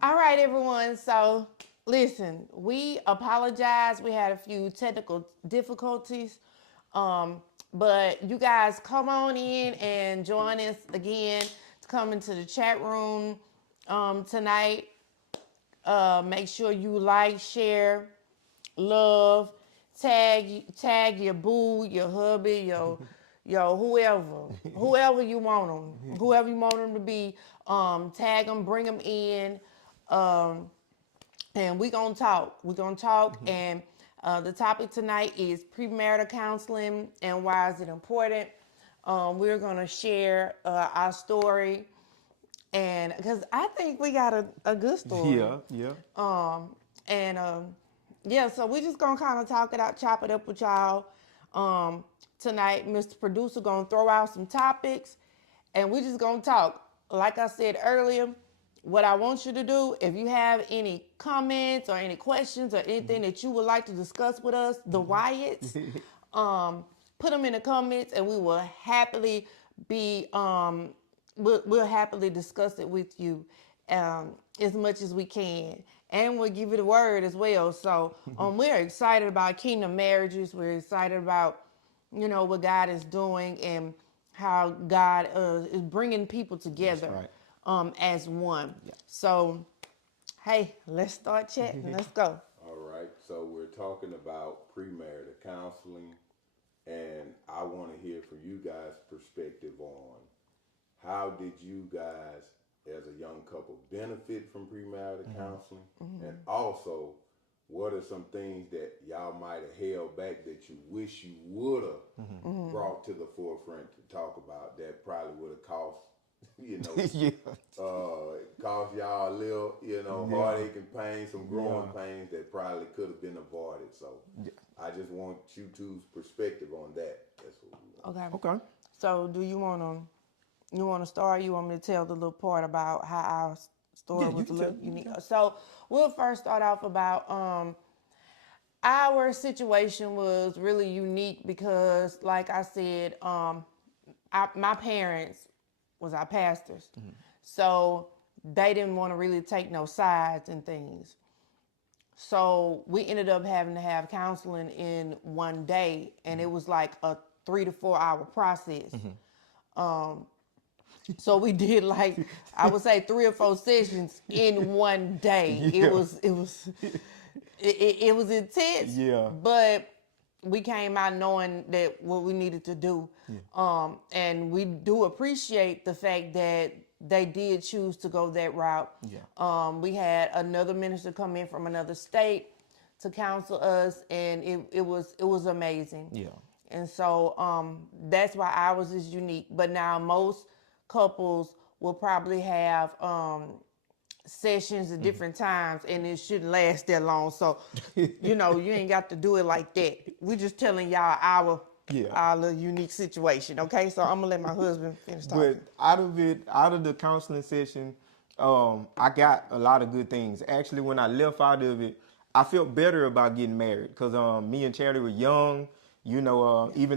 All right, everyone. So, listen, we apologize. We had a few technical difficulties. Um, but you guys come on in and join us again to come into the chat room tonight. Make sure you like, share, love, tag your boo, your hubby, your whoever you want them, whoever you want them to be. Tag them, bring them in, um, and we gonna talk and the topic tonight is premarital counseling and why is it important. We're gonna share our story, and because I think we got a good story. Yeah. And yeah, so we just gonna kind of talk it out, chop it up with y'all. Um, Tonight, Mr. Producer gonna throw out some topics, and we just gonna talk. Like I said earlier, what I want you to do, if you have any comments or any questions or anything that you would like to discuss with us, the Wyatts, put them in the comments, and we will happily be we'll happily discuss it with you as much as we can, and we'll give you the word as well. So we're excited about kingdom marriages. We're excited about what God is doing and how God is bringing people together right. as one. So hey, let's start chatting. Let's go. All right, so we're talking about premarital counseling, and I want to hear from you guys' perspective on how did you guys, as a young couple, benefit from premarital counseling, and also what are some things that y'all might have held back that you wish you would have brought to the forefront to talk about that probably would have cost, you know, Yeah. cost y'all a little, heartache and pain, some growing Yeah. pains that probably could have been avoided. So I just want you two's perspective on that. That's what we want. Okay. Okay. So do you want to start? You want me to tell the little part about how our story Yeah, you was a can tell. little unique? So we'll first start off about our situation was really unique because, like I said, my parents was our pastors, so they didn't want to really take no sides and things. So we ended up having to have counseling in one day, and it was like a 3 to 4 hour process. So we did, like, I would say 3 or 4 sessions in one day. Yeah. It was intense, Yeah. but we came out knowing that what we needed to do. And we do appreciate the fact that they did choose to go that route. Yeah. We had another minister come in from another state to counsel us, and it was amazing. Yeah. And so that's why ours is unique. But now most couples will probably have sessions at different times, and it shouldn't last that long. So, you ain't got to do it like that. We're just telling y'all Yeah. our little unique situation. Okay, so I'm gonna let my husband finish talking. But out of the counseling session, I got a lot of good things. Actually, when I left out of it, I felt better about getting married because me and Charity were young. Even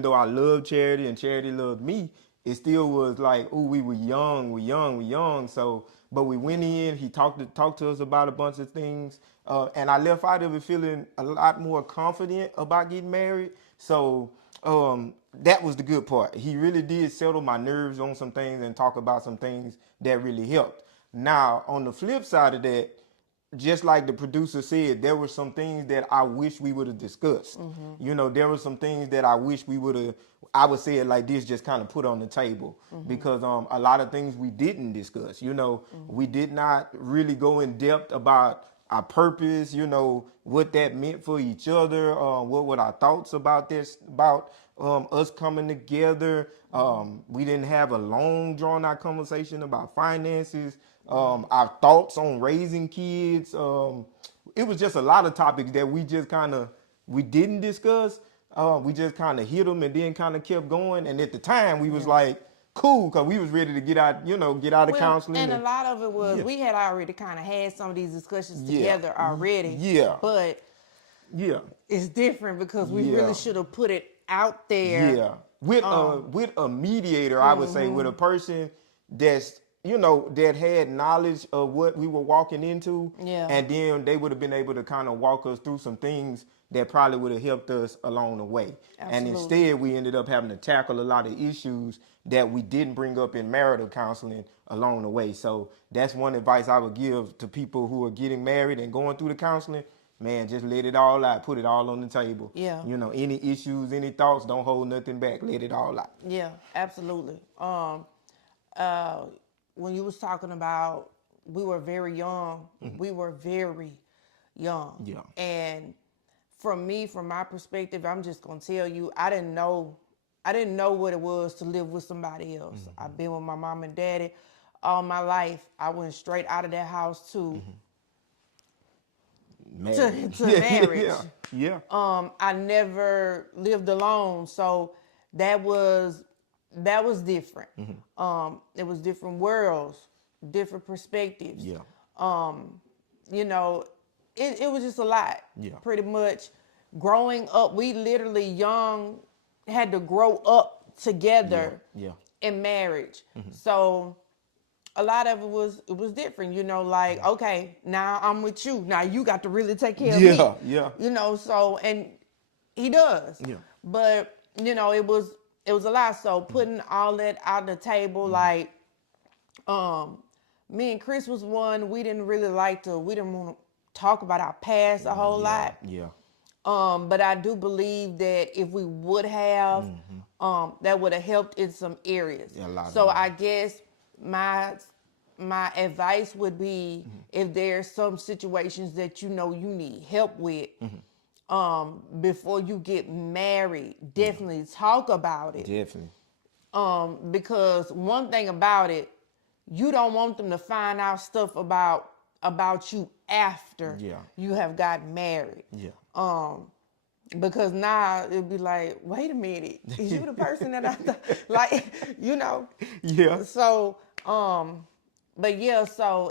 though I loved Charity and Charity loved me, it still was like, oh, we were young, we're young. So, but we went in. He talked to us about a bunch of things, and I left out of it feeling a lot more confident about getting married. So that was the good part. He really did settle my nerves on some things and talk about some things that really helped. Now, on the flip side of that, just like the producer said, there were some things that I wish we would have discussed. There were some things that I wish we would have, I would say it like this, just kind of put on the table. Because a lot of things we didn't discuss. We did not really go in depth about our purpose, what that meant for each other, what were our thoughts about this, about us coming together. We didn't have a long drawn out conversation about finances, our thoughts on raising kids. It was just a lot of topics that we didn't discuss. We just kind of hit them and then kind of kept going. And at the time we was like, cool, because we was ready to get out, get out of counseling. And a lot of it was we had already kind of had some of these discussions together already. Yeah. But Yeah. it's different because we Yeah. really should have put it out there. Yeah. With a mediator, I would say, with a person that's you know, that had knowledge of what we were walking into. Yeah. And then they would have been able to kind of walk us through some things that probably would have helped us along the way. And Absolutely. instead, we ended up having to tackle a lot of issues that we didn't bring up in marital counseling along the way. So that's one advice I would give to people who are getting married and going through the counseling. Man, just let it all out. Put it all on the table. Yeah. You know, any issues, any thoughts, don't hold nothing back. Let it all out. Yeah, absolutely. When you was talking about we were very young, we were very young. Yeah. And from my perspective, I'm just gonna tell you, I didn't know what it was to live with somebody else. I've been with my mom and daddy all my life. I went straight out of that house to marriage. Yeah. I never lived alone, so that was different. It was different worlds, different perspectives. Yeah. You know, it was just a lot. Yeah. Pretty much growing up, we literally had to grow up together Yeah. in marriage. So a lot of it was different, you know, like, okay, now I'm with you. Now you got to really take care of me. Yeah. You know, so, and he does. Yeah. But, you know, it was a lot. So putting all that out the table, like, me and Chris was one, we didn't want to talk about our past a whole lot. Yeah. But I do believe that if we would have, that would have helped in some areas. Yeah, a lot so of I guess my advice would be, if there's some situations that you know you need help with, before you get married, definitely talk about it. Definitely. Because one thing about it, you don't want them to find out stuff about you after you have gotten married. Yeah. Because now it'd be like, wait a minute, is you the person that I thought, like, you know? Yeah. So, but yeah, so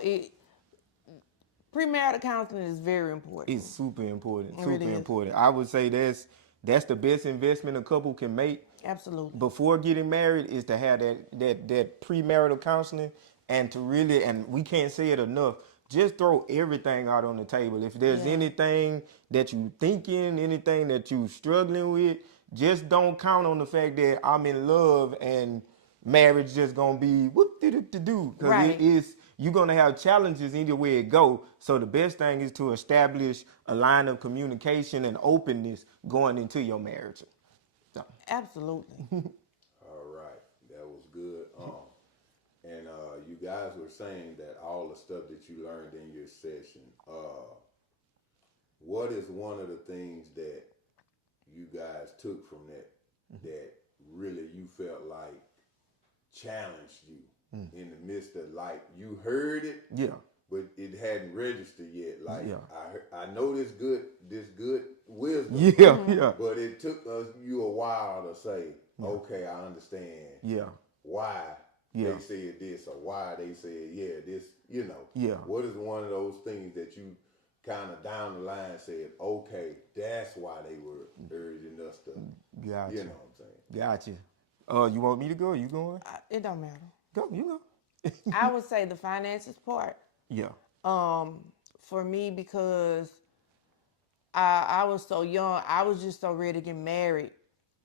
premarital counseling is very important. It's super important. It Super really is. important. I would say that's the best investment a couple can make Absolutely. before getting married, is to have that premarital counseling, and to really, and we can't say it enough, just throw everything out on the table. If there's anything that you thinking, anything that you struggling with, just don't count on the fact that I'm in love and marriage just gonna be whoop did it to do. Because Right. you're gonna have challenges either way it go. So the best thing is to establish a line of communication and openness going into your marriage. So. Absolutely. All right, that was good. And you guys were saying that all the stuff that you learned in your session. What is one of the things that you guys took from that really you felt like challenged you in the midst of, like, you heard it, but it hadn't registered yet. Like, I know this good wisdom, Yeah. but it took you a while to say, okay, I understand why they said this or why they said this. You know, what is one of those things that you kind of down the line said, okay, that's why they were urging us to, Gotcha. you know what I'm saying? Gotcha. You want me to go? You going? It don't matter. Go. You go. I would say the finances part. Yeah. For me, because I was so young, I was just so ready to get married.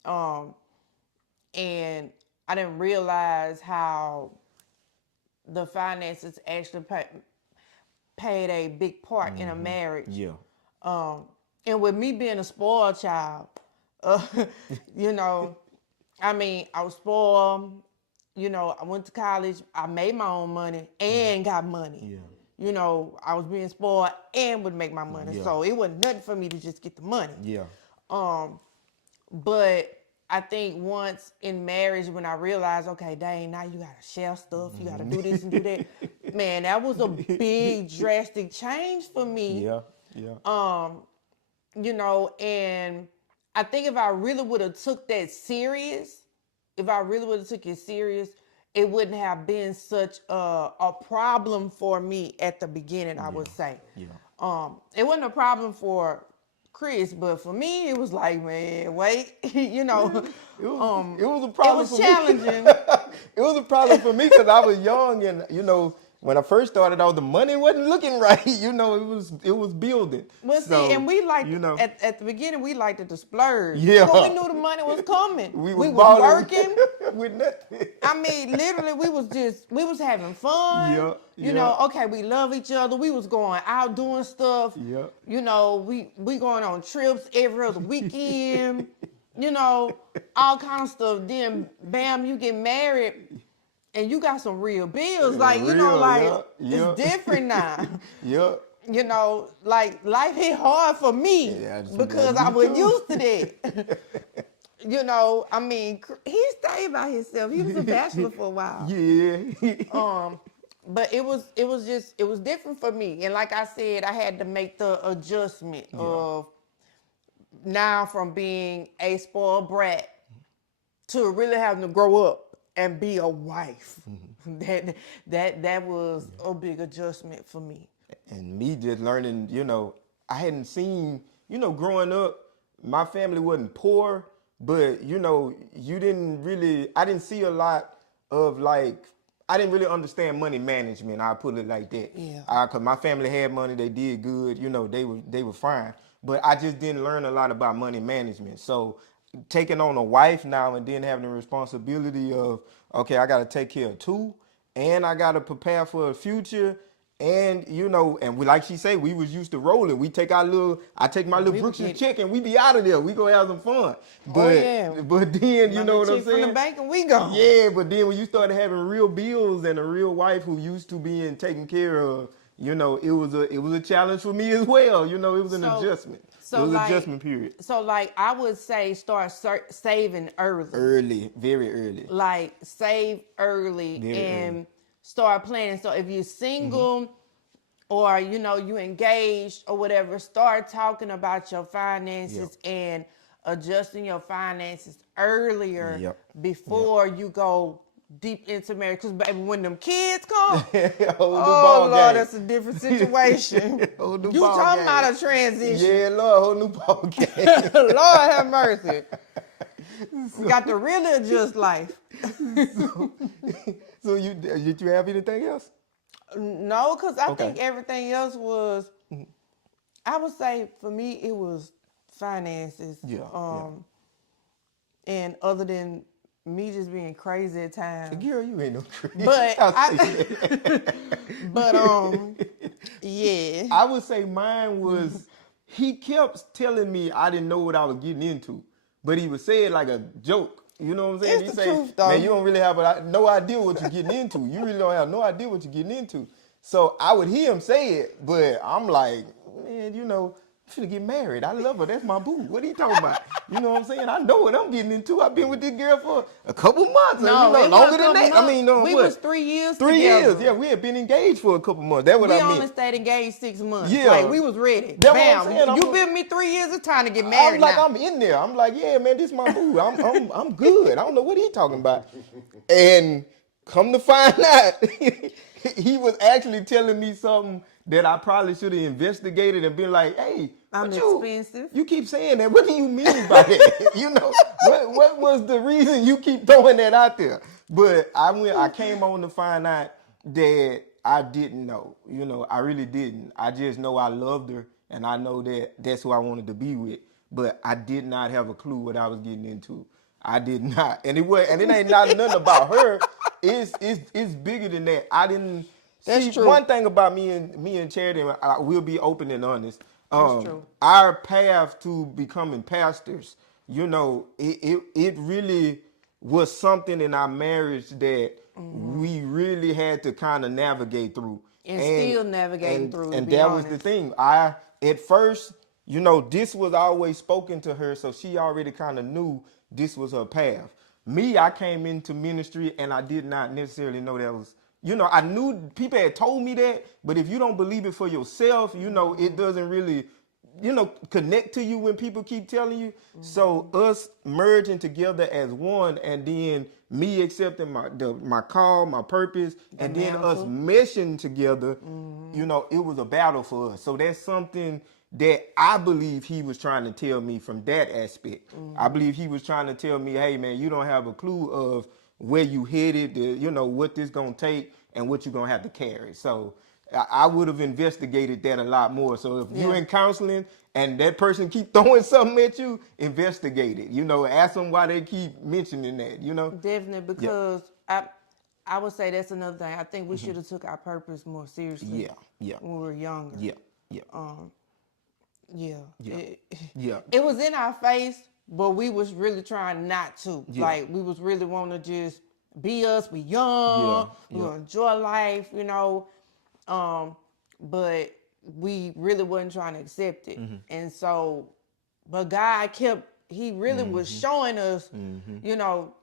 And I didn't realize how the finances actually played a big part in a marriage. Yeah. And with me being a spoiled child, you know, I mean, I was spoiled. You know, I went to college. I made my own money and got money. Yeah. You know, I was being spoiled and would make my money. So it wasn't nothing for me to just get the money. Yeah. But I think once in marriage, when I realized, okay, dang, now you gotta share stuff, you gotta do this and do that. Man, that was a big drastic change for me. Yeah. Yeah. You know, and I think if I really would have took that serious, it wouldn't have been such a problem for me at the beginning, I would say. Yeah. It wasn't a problem for Chris, but for me, it was like, man, wait, you know, It was a problem. it was for me. challenging it was a problem for me because I was young and, when I first started out, the money wasn't looking right. It was building. Well, So, see, and we liked you know, at the beginning we liked to splurge. Yeah. But we knew the money was coming. we was balling working. with nothing. I mean, literally, we was having fun. Okay, we love each other. We was going out doing stuff. Yeah. We going on trips every other weekend. All kind of stuff. Then, bam, you get married. And you got some real bills, it's different now. Yep. Like life hit hard for me because I was used to that. I mean, he stayed by himself. He was a bachelor for a while. Yeah. But it was different for me. And like I said, I had to make the adjustment of now from being a spoiled brat to really having to grow up and be a wife. That was a big adjustment for me. And me just learning, I hadn't seen, growing up, my family wasn't poor, but I didn't see a lot of I didn't really understand money management. I put it like that. Yeah. Cause my family had money, they did good, they were fine. But I just didn't learn a lot about money management. So taking on a wife now and then having the responsibility of, okay, I got to take care of two and I got to prepare for a future. And, and we, like she say, we was used to rolling. I take my little Brooks's check and we be out of there. We go have some fun. But, but then, you know what I'm saying? From the bank and we go. Yeah, but then when you started having real bills and a real wife who used to being taken care of, it was a challenge for me as well. It was an adjustment. So it was an adjustment period. So I would say start saving early. Early, very early. Save early very and early. Start planning. So if you're single or, you engaged or whatever, start talking about your finances and adjusting your finances earlier before you go deep into marriage. Because, baby, when them kids come, Lord, that's a different situation. You talking about a transition. Yeah, Lord, whole new ball game. Lord have mercy. We got to really adjust life. So did you have anything else? No, because I think everything else was, I would say for me, it was finances. And other than me just being crazy at times. Girl, you ain't no crazy. But yeah. I would say mine was, he kept telling me I didn't know what I was getting into, but he would say it like a joke. You know what I'm saying? It's He the truth, though. Man, you don't really have no idea what you're getting into. You really don't have no idea what you're getting into. So I would hear him say it, but I'm like, man, I'm finna get married. I love her. That's my boo. What are you talking about? You know what I'm saying? I know what I'm getting into. I've been with this girl for a couple months. Longer than that. I mean, we was 3 years 3 together. years. Yeah, we had been engaged for a couple months. That's what I mean. We only stayed engaged 6 months. Yeah. We was ready. That's Bam. what I'm saying. You been with me 3 years. It's time to get married now. I'm in there. I'm like, yeah, man, this is my boo. I'm good. I don't know what he talking about. And come to find out, he was actually telling me something that I probably should have investigated and been like, hey, I'm expensive. You keep saying that. What do you mean by that? What was the reason you keep throwing that out there? But I came on to find out that I didn't know. I really didn't. I just know I loved her and I know that that's who I wanted to be with. But I did not have a clue what I was getting into. I did not. And it ain't nothing about her. It's bigger than that. I didn't. That's true. One thing about me and Charity, I will be open and honest. That's true. Our path to becoming pastors, it really was something in our marriage that we really had to kind of navigate through. And still navigating through. And that was the thing. At first, this was always spoken to her, so she already kind of knew this was her path. Me, I came into ministry and I did not necessarily know that was. I knew people had told me that, but if you don't believe it for yourself, it doesn't really, connect to you when people keep telling you. Mm-hmm. So us merging together as one and then me accepting my call, my purpose, and then us meshing together, it was a battle for us. So that's something that I believe he was trying to tell me from that aspect. Mm-hmm. I believe he was trying to tell me, hey, man, you don't have a clue of where you headed, you know, what this gonna take and what you're gonna have to carry. So I would have investigated that a lot more. So if you're in counseling and that person keep throwing something at you, investigate it. You know, ask them why they keep mentioning that, you know? Definitely, because I would say that's another thing. I think we should have took our purpose more seriously. Yeah. When we were younger. Yeah. Yeah. Yeah. It, Yeah. it was in our face, but we was really trying not to. Yeah. Like we was really wanting to just be us. We young. We want to enjoy life, you know. But we really wasn't trying to accept it. And so, but God he really was showing us, you know,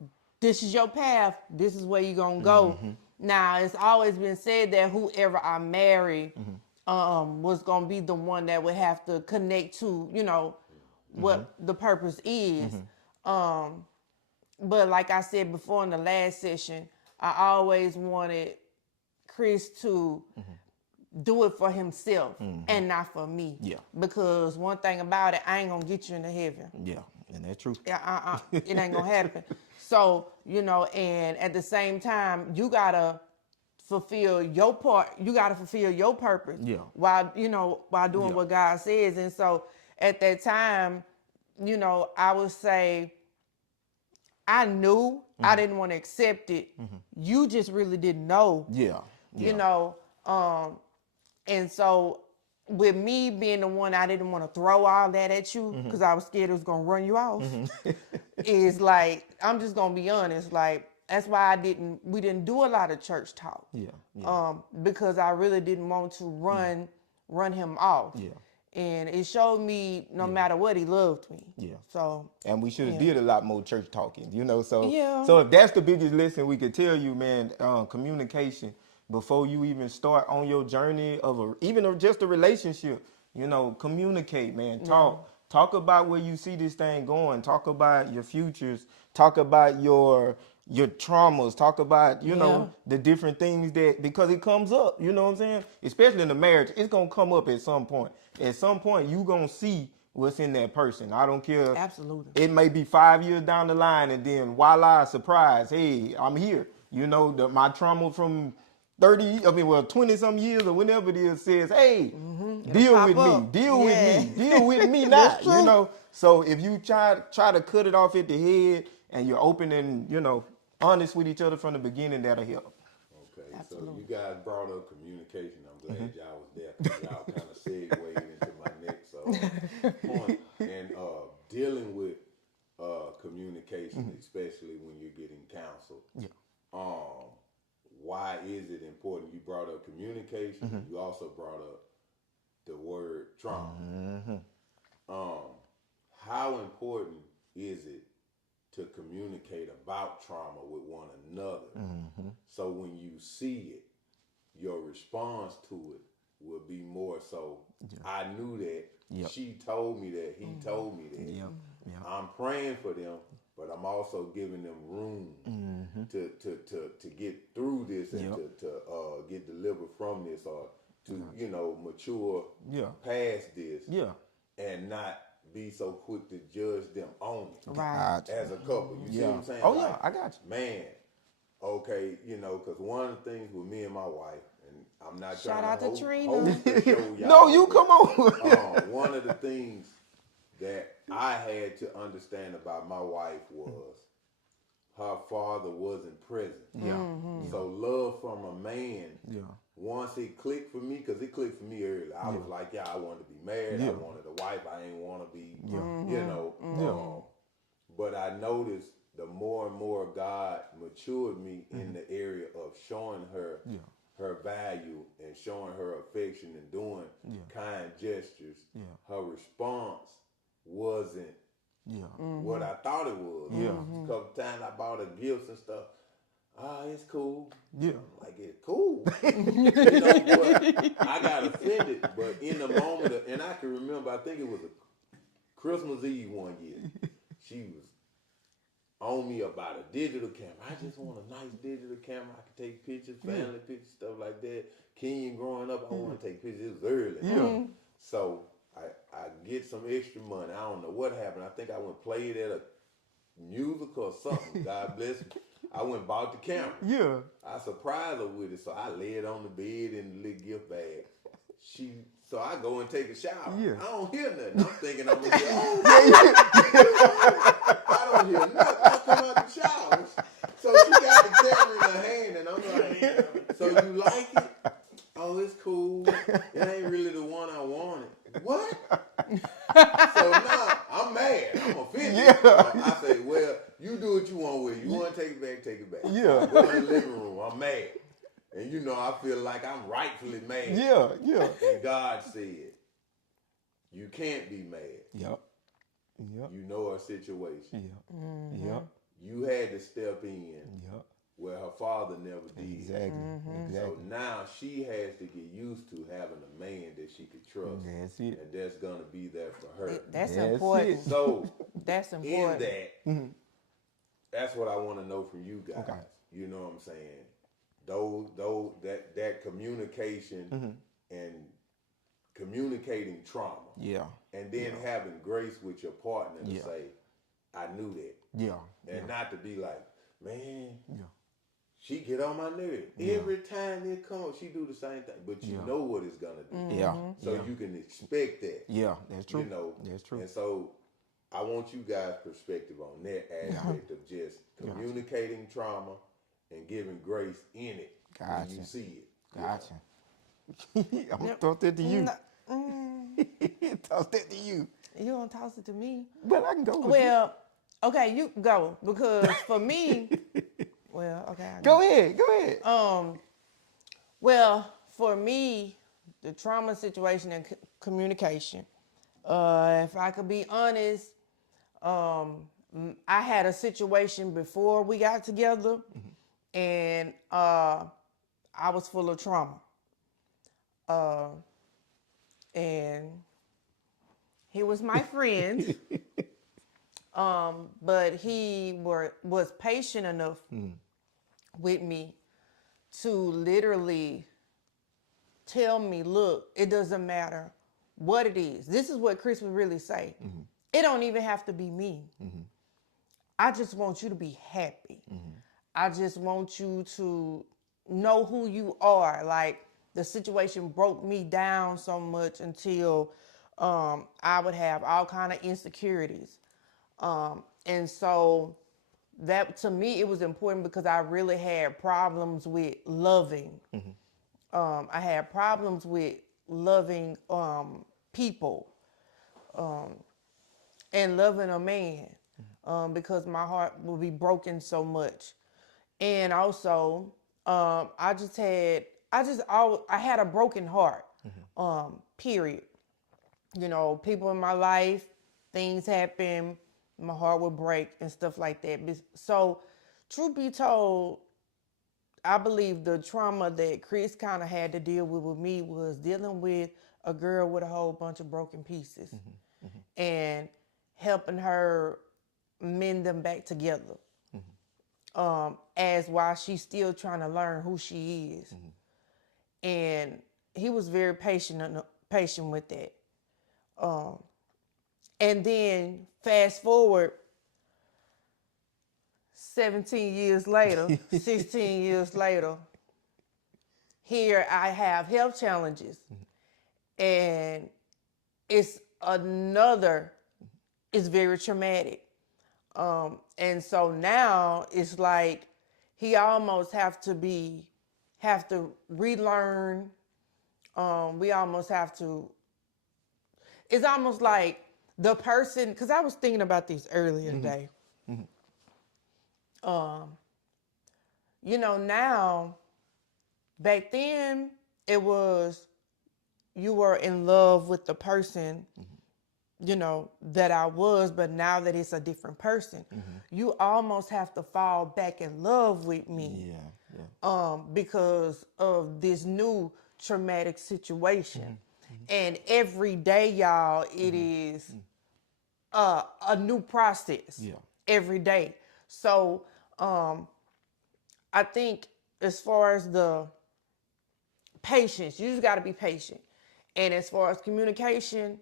this is your path. This is where you're going to go. Now, it's always been said that whoever I marry was going to be the one that would have to connect to, you know, what the purpose is. But like I said before in the last session, I always wanted Chris to do it for himself and not for me. Yeah. Because one thing about it, I ain't gonna get you into heaven. Yeah. And that's true. It ain't gonna happen. So, you know, and at the same time, you gotta fulfill your part. You gotta fulfill your purpose. Yeah. While doing what God says. And so at that time, you know, I would say I knew I didn't want to accept it. You just really didn't know. Yeah. You know, and so with me being the one, I didn't want to throw all that at you because I was scared it was going to run you off. Is like, I'm just going to be honest. Like, that's why we didn't do a lot of church talk. Because I really didn't want to run him off. And it showed me no matter what, he loved me. So. And we should have did a lot more church talking, you know. So Yeah. if that's the biggest lesson we could tell you, man, communication before you even start on your journey of just a relationship, you know, communicate, man. Talk about where you see this thing going. Talk about your futures. Talk about your traumas. Talk about, you know, the different things because it comes up, you know what I'm saying? Especially in a marriage, it's going to come up at some point. At some point, you going to see what's in that person. I don't care. Absolutely. It may be 5 years down the line and then voila, surprise, hey, I'm here. You know, my trauma from 20 some years or whenever it is says, hey, deal with me now, you know. So if you try to cut it off at the head and you're open and, you know, honest with each other from the beginning, that'll help. Okay, absolutely. So you guys brought up communication. I'm glad y'all was there because y'all kind of segued into my next point. And dealing with communication, especially when you're getting counseled. Why is it important? You brought up communication. You also brought up the word trauma. How important is it to communicate about trauma with one another? So when you see it, your response to it will be more so, I knew that, she told me that, he told me that. I'm praying for them, but I'm also giving them room to get through this and to get delivered from this or to, you know, mature past this and not be so quick to judge them on it as a couple. You see what I'm saying? Oh, yeah, I got you. Man, okay, you know, because one of the things with me and my wife, and I'm not Shout trying out to Trina. hold the show, y'all, no, you come on. one of the things that I had to understand about my wife was her father wasn't present. So love from a man, once it clicked for me, because it clicked for me early, I was like, I wanted to be married, I wanted a wife, I ain't want to be, you know. But I noticed the more and more God matured me in the area of showing her her value and showing her affection and doing kind gestures, her response wasn't what I thought it was. A couple times I bought her gifts and stuff. It's cool. Like, it's cool. You know, but I got offended. But in the moment, and I can remember, I think it was a Christmas Eve one year. She was on me about a digital camera. I just want a nice digital camera. I can take pictures, family pictures, stuff like that. Kenyon growing up, I want to take pictures. It was early. So I get some extra money. I don't know what happened. I think I went played at a music or something. God bless me. I went and bought the camera. Yeah. I surprised her with it, so I lay it on the bed in the little gift bag. So I go and take a shower. Yeah. I don't hear nothing. I'm thinking I'm gonna get I don't hear nothing. I come out the shower. So she got the camera in her hand, and I'm like, so you like it? Oh, it's cool. It ain't really the one I wanted. What? So now I'm mad. I'm offended. Yeah. I say, well, you do what you want with it. You want to take it back, take it back. Yeah. I go in the living room. I'm mad. And you know, I feel like I'm rightfully mad. Yeah. Yeah. And God said, you can't be mad. Yep. Yep. You know her situation. Yep. Yep. You had to step in Yep. where her father never did. Exactly. So Exactly. now she has to get used to having a man that she could trust. That's it. And that's going to be there for her. That's That's important. it. So That's in important. that, that's what I want to know from you guys. Okay. You know what I'm saying? That communication and communicating trauma. Yeah. And then having grace with your partner to say, I knew that. Yeah. And not to be like, man, Yeah. she get on my nerve. Every time it comes, she do the same thing. But you know what it's going to do. Yeah. So you can expect that. Yeah. That's true. You know, that's true. And so I want you guys' perspective on that aspect of just communicating trauma and giving grace in it when you see it. Gotcha. I'm gonna toss that to you. Toss that to you. You don't toss it to me. Well, I can go with Well, okay, you go because for me, okay, I Go ahead. Go ahead. Well, for me, the trauma situation and communication. If I could be honest, I had a situation before we got together, and I was full of trauma. And he was my friend, but he was patient enough with me to literally tell me, look, it doesn't matter what it is. This is what Chris would really say. It don't even have to be me. I just want you to be happy. I just want you to know who you are. Like, the situation broke me down so much until I would have all kind of insecurities. And so that, to me, it was important because I really had problems with loving. I had problems with loving people and loving a man because my heart would be broken so much. And also, I had a broken heart, period. You know, people in my life, things happen, my heart would break and stuff like that. So, truth be told, I believe the trauma that Chris kind of had to deal with me was dealing with a girl with a whole bunch of broken pieces and helping her mend them back together. As while she's still trying to learn who she is. And he was very patient with that. And then fast forward 17 years later, 16 years later, here I have health challenges. And it's very traumatic. And so now it's like he almost have to relearn. We almost have to, it's almost like the person, because I was thinking about this earlier today. You know, now, back then, it was, you were in love with the person, you know, that I was, but now that it's a different person, you almost have to fall back in love with me. Because of this new traumatic situation. And every day, y'all, it is a new process. Every day. So I think as far as the patience, you just got to be patient. And as far as communication,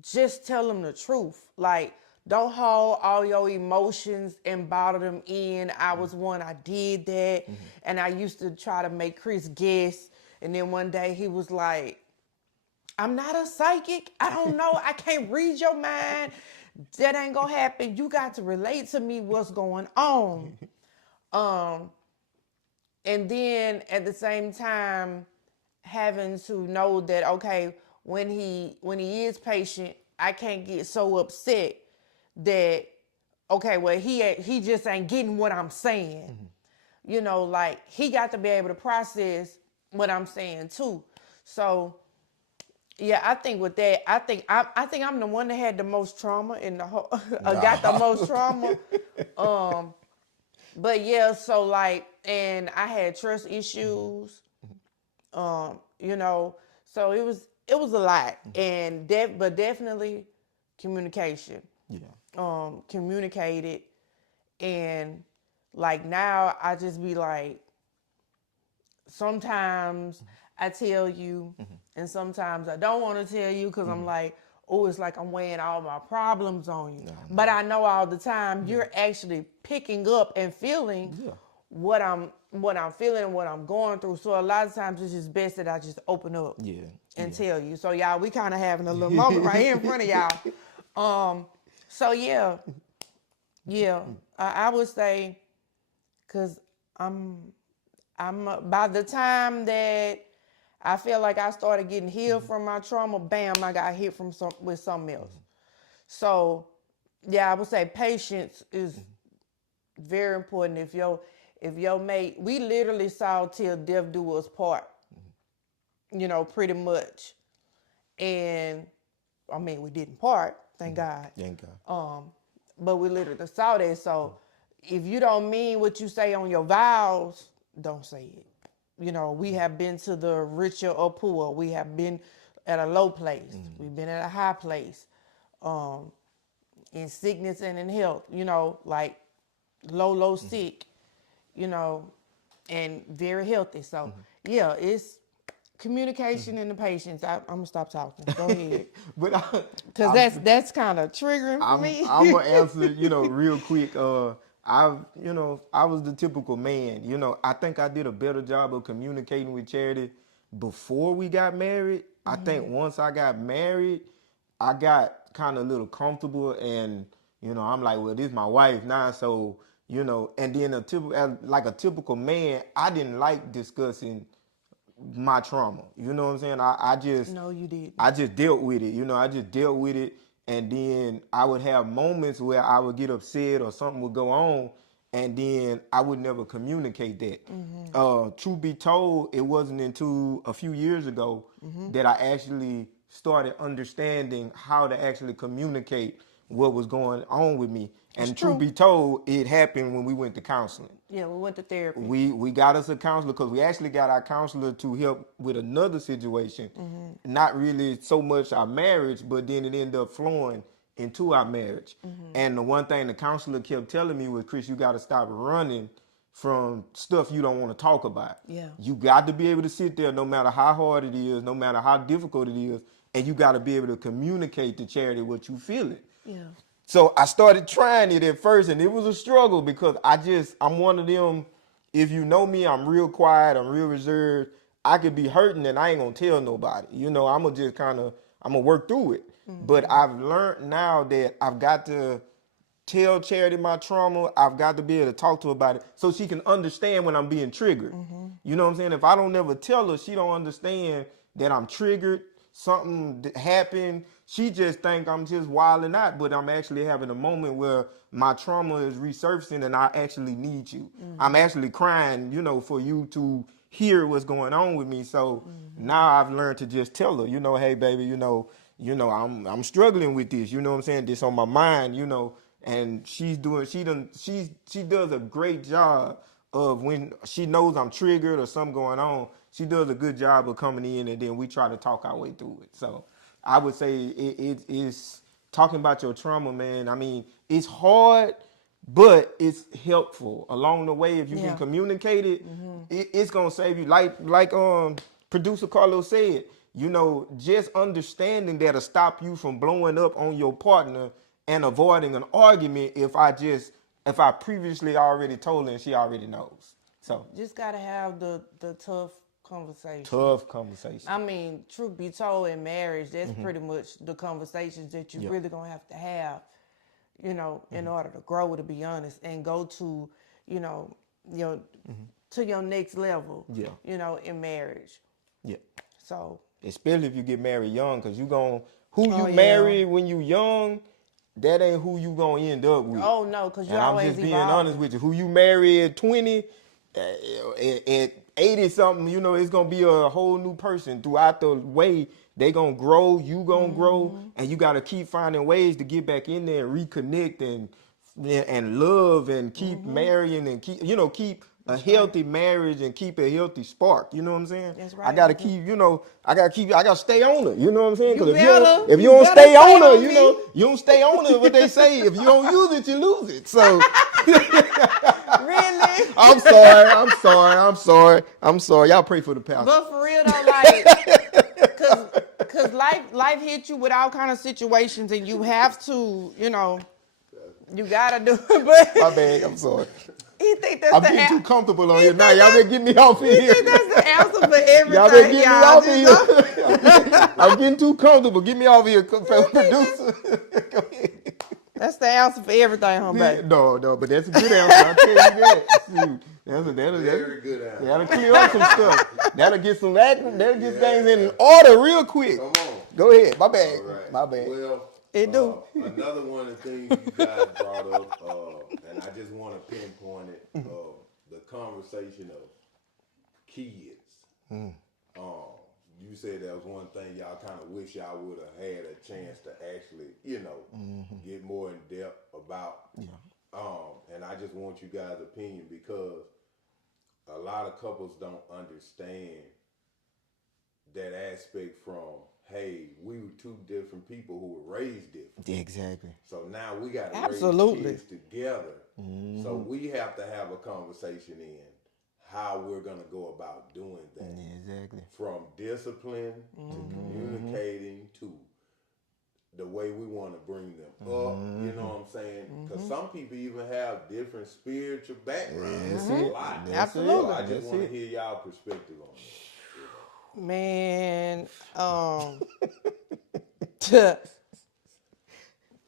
just tell them the truth. Like, don't hold all your emotions and bottle them in. I was one, I did that. And I used to try to make Chris guess. And then one day he was like, I'm not a psychic. I don't know. I can't read your mind. That ain't gonna happen. You got to relate to me what's going on. And then at the same time, having to know that, okay, when he is patient, I can't get so upset that, okay, well, he just ain't getting what I'm saying. You know, like, he got to be able to process what I'm saying too. So yeah, I think with that, I think I'm the one that had the most trauma in the whole got the most trauma. But yeah, so like, and I had trust issues. You know, so it was a lot. And but definitely communication. Yeah. Communicated, and like now I just be like, sometimes I tell you, and sometimes I don't want to tell you because I'm like, oh, it's like I'm weighing all my problems on you. But I know all the time you're actually picking up and feeling what I'm feeling and what I'm going through. So a lot of times it's just best that I just open up and tell you. So y'all, we kind of having a little moment right here in front of y'all. So yeah, I would say, because I'm by the time that I feel like I started getting healed from my trauma, bam, I got hit with something else. So yeah, I would say patience is very important. If your mate, we literally saw till death do us part, you know, pretty much. And I mean, we didn't part, thank God. Thank God. But we literally saw that. So if you don't mean what you say on your vows, don't say it. You know, we have been to the richer or poor. We have been at a low place. We've been at a high place. In sickness and in health, you know, like low sick, you know, and very healthy. So yeah, it's communication and the patience. I'm gonna stop talking. Go ahead. But Because that's kind of triggering for me. I'm gonna answer, real quick. I was the typical man. I think I did a better job of communicating with Charity before we got married. I think once I got married, I got kind of a little comfortable, and I'm like, well, this is my wife now, so and then like a typical man, I didn't like discussing my trauma. You know what I'm saying? I just No, you didn't. I just dealt with it. I just dealt with it, and then I would have moments where I would get upset or something would go on, and then I would never communicate that. Truth be told, it wasn't until a few years ago that I actually started understanding how to actually communicate what was going on with me. And truth be told, it happened when we went to counseling. Yeah, we went to therapy. We got us a counselor because we actually got our counselor to help with another situation. Not really so much our marriage, but then it ended up flowing into our marriage. And the one thing the counselor kept telling me was, Chris, you got to stop running from stuff you don't want to talk about. Yeah. You got to be able to sit there no matter how hard it is, no matter how difficult it is, and you got to be able to communicate to Charity what you feeling. Yeah. So I started trying it at first, and it was a struggle because I'm one of them, if you know me, I'm real quiet, I'm real reserved. I could be hurting and I ain't gonna tell nobody. I'm gonna work through it. But I've learned now that I've got to tell Charity my trauma. I've got to be able to talk to her about it so she can understand when I'm being triggered. You know what I'm saying? If I don't never tell her, she don't understand that I'm triggered, something happened. She just think I'm just wilding out, but I'm actually having a moment where my trauma is resurfacing and I actually need you. I'm actually crying, for you to hear what's going on with me. So now I've learned to just tell her, hey baby, I'm struggling with this, you know what I'm saying? This on my mind, and she does a great job of when she knows I'm triggered or something going on. She does a good job of coming in, and then we try to talk our way through it. So I would say it's talking about your trauma, man. I mean, it's hard, but it's helpful along the way. If you can communicate it, it's gonna save you. Like producer Carlos said, just understanding that'll stop you from blowing up on your partner and avoiding an argument if I previously already told her and she already knows. So Just gotta have the tough conversation. tough conversation. I mean, truth be told, in marriage, that's pretty much the conversations that you really gonna have to have, you know, in order to grow, to be honest, and go to, you know, to your next level, you know, in marriage. Yeah. So, Especially if you get married young, because who you marry when you young, that ain't who you gonna end up with. oh no, because you And always I'm just being evolving. honest with you. Who you marry at 20, at 80 something, you know, it's gonna be a whole new person throughout the way. They gonna grow, you gonna grow, and you gotta keep finding ways to get back in there and reconnect and love and keep marrying and keep a healthy marriage and keep a healthy spark. You know what I'm saying? That's right. I gotta keep, I gotta stay on her. You know what I'm saying? Because if you you don't better stay on her, on you me. know, you don't stay on her. What they say, if you don't use it, you lose it. So Really? I'm sorry. Y'all pray for the pastor. But for real though, like, cause life hits you with all kind of situations, and you have to, you know, you gotta do it. But My bad. I'm sorry. he think that's I'm the getting too comfortable on here now. Y'all better get me off of He here. think that's the answer for everything. Y'all better get me off of Just here. I'm getting too comfortable. Get me off of here, producer. Go ahead. That's the answer for everything, huh, baby? No, but that's a good answer. I'll tell you that. Shoot, Very good answer. that'll clear up some stuff. That'll get things in order real quick. Come on. Go ahead. My bad. All right. My bad. Well, It do. another one of the things you guys brought up, and I just want to pinpoint it, the conversation of kids. You said that was one thing y'all kind of wish y'all would have had a chance to actually, get more in depth about. And I just want you guys' opinion, because a lot of couples don't understand that aspect from, hey, we were two different people who were raised different. Exactly. So now we got to Absolutely. raise kids together. So we have to have a conversation in how we're going to go about doing that. Exactly. From discipline to communicating to the way we want to bring them up. You know what I'm saying? Because some people even have different spiritual backgrounds. That's A it. lot. Absolutely. So I just That's want to it. hear y'all perspective on it. Man,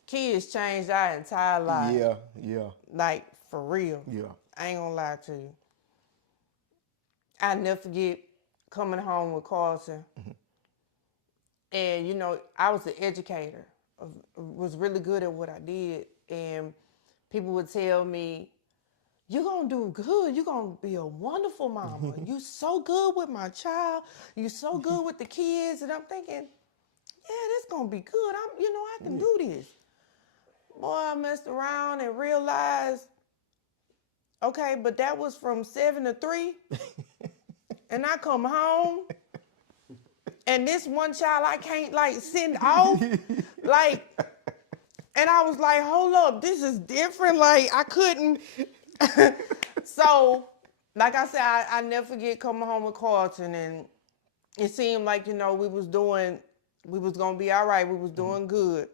kids changed our entire life. Yeah. Like, for real. Yeah. I ain't gonna lie to you. I never forget coming home with Carlton. And, you know, I was an educator. Was really good at what I did. And people would tell me, you're going to do good. You're going to be a wonderful mama. You so good with my child. You so good with the kids. And I'm thinking, yeah, this going to be good. I can do this. Boy, I messed around and realized, okay, but that was from 7 to 3. And I come home, and this one child I can't, send off. And I was like, hold up, this is different. I couldn't. So, like I said, I never forget coming home with Carlton, and it seemed like, we was going to be all right. We was doing good.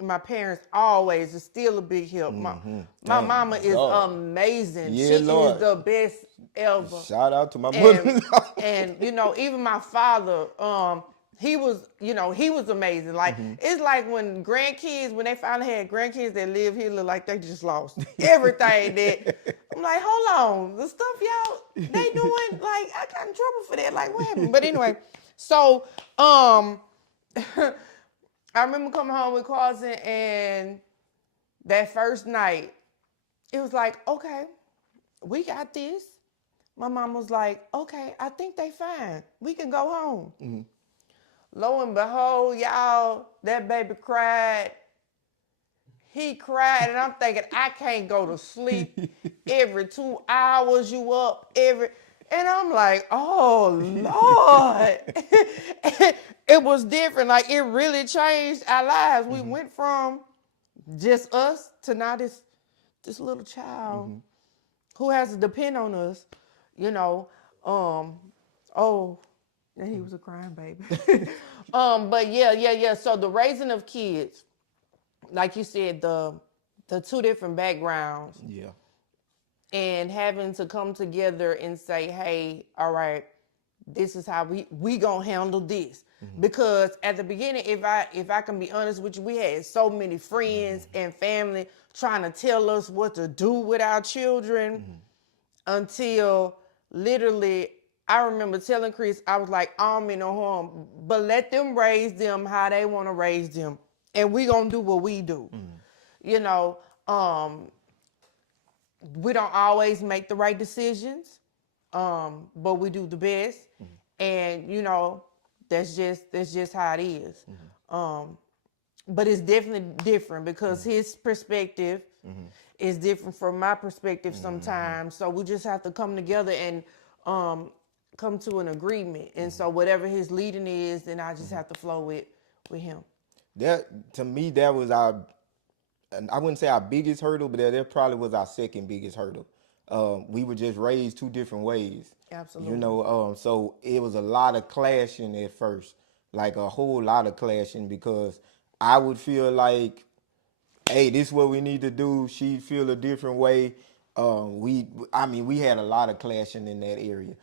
My parents always is still a big help. My mama is amazing. Yeah, she Lord. is the best ever. Shout out to my mother. And even my father, he was amazing. It's like when they finally had grandkids that live here, look like they just lost everything. That I'm like, hold on, the stuff y'all they doing, I got in trouble for that. What happened? But anyway, so I remember coming home with Carlton, and that first night, it was like, okay, we got this. My mom was like, okay, I think they fine. We can go home. Lo and behold, y'all, that baby cried. He cried, and I'm thinking, I can't go to sleep. Every 2 hours you up, and I'm like, oh, Lord. It was different. It really changed our lives. We went from just us to now this little child who has to depend on us, and he was a crying baby. But yeah. So the raising of kids, like you said, the two different backgrounds, Yeah. and having to come together and say, hey, all right, this is how we gonna handle this. Because at the beginning, if I can be honest with you, we had so many friends and family trying to tell us what to do with our children, until literally I remember telling Chris, I was like, I don't mean no harm, but let them raise them how they want to raise them, and we gonna do what we do. You know, we don't always make the right decisions, but we do the best, and you know, that's just how it is. But it's definitely different because his perspective is different from my perspective sometimes. So we just have to come together and come to an agreement. And so whatever his leading is, then I just have to flow with him. That to me, that was our, and I wouldn't say our biggest hurdle, but that probably was our second biggest hurdle. We were just raised two different ways. Absolutely. You know, so it was a lot of clashing at first, like a whole lot of clashing, because I would feel like, hey, this is what we need to do. She'd feel a different way. We had a lot of clashing in that area.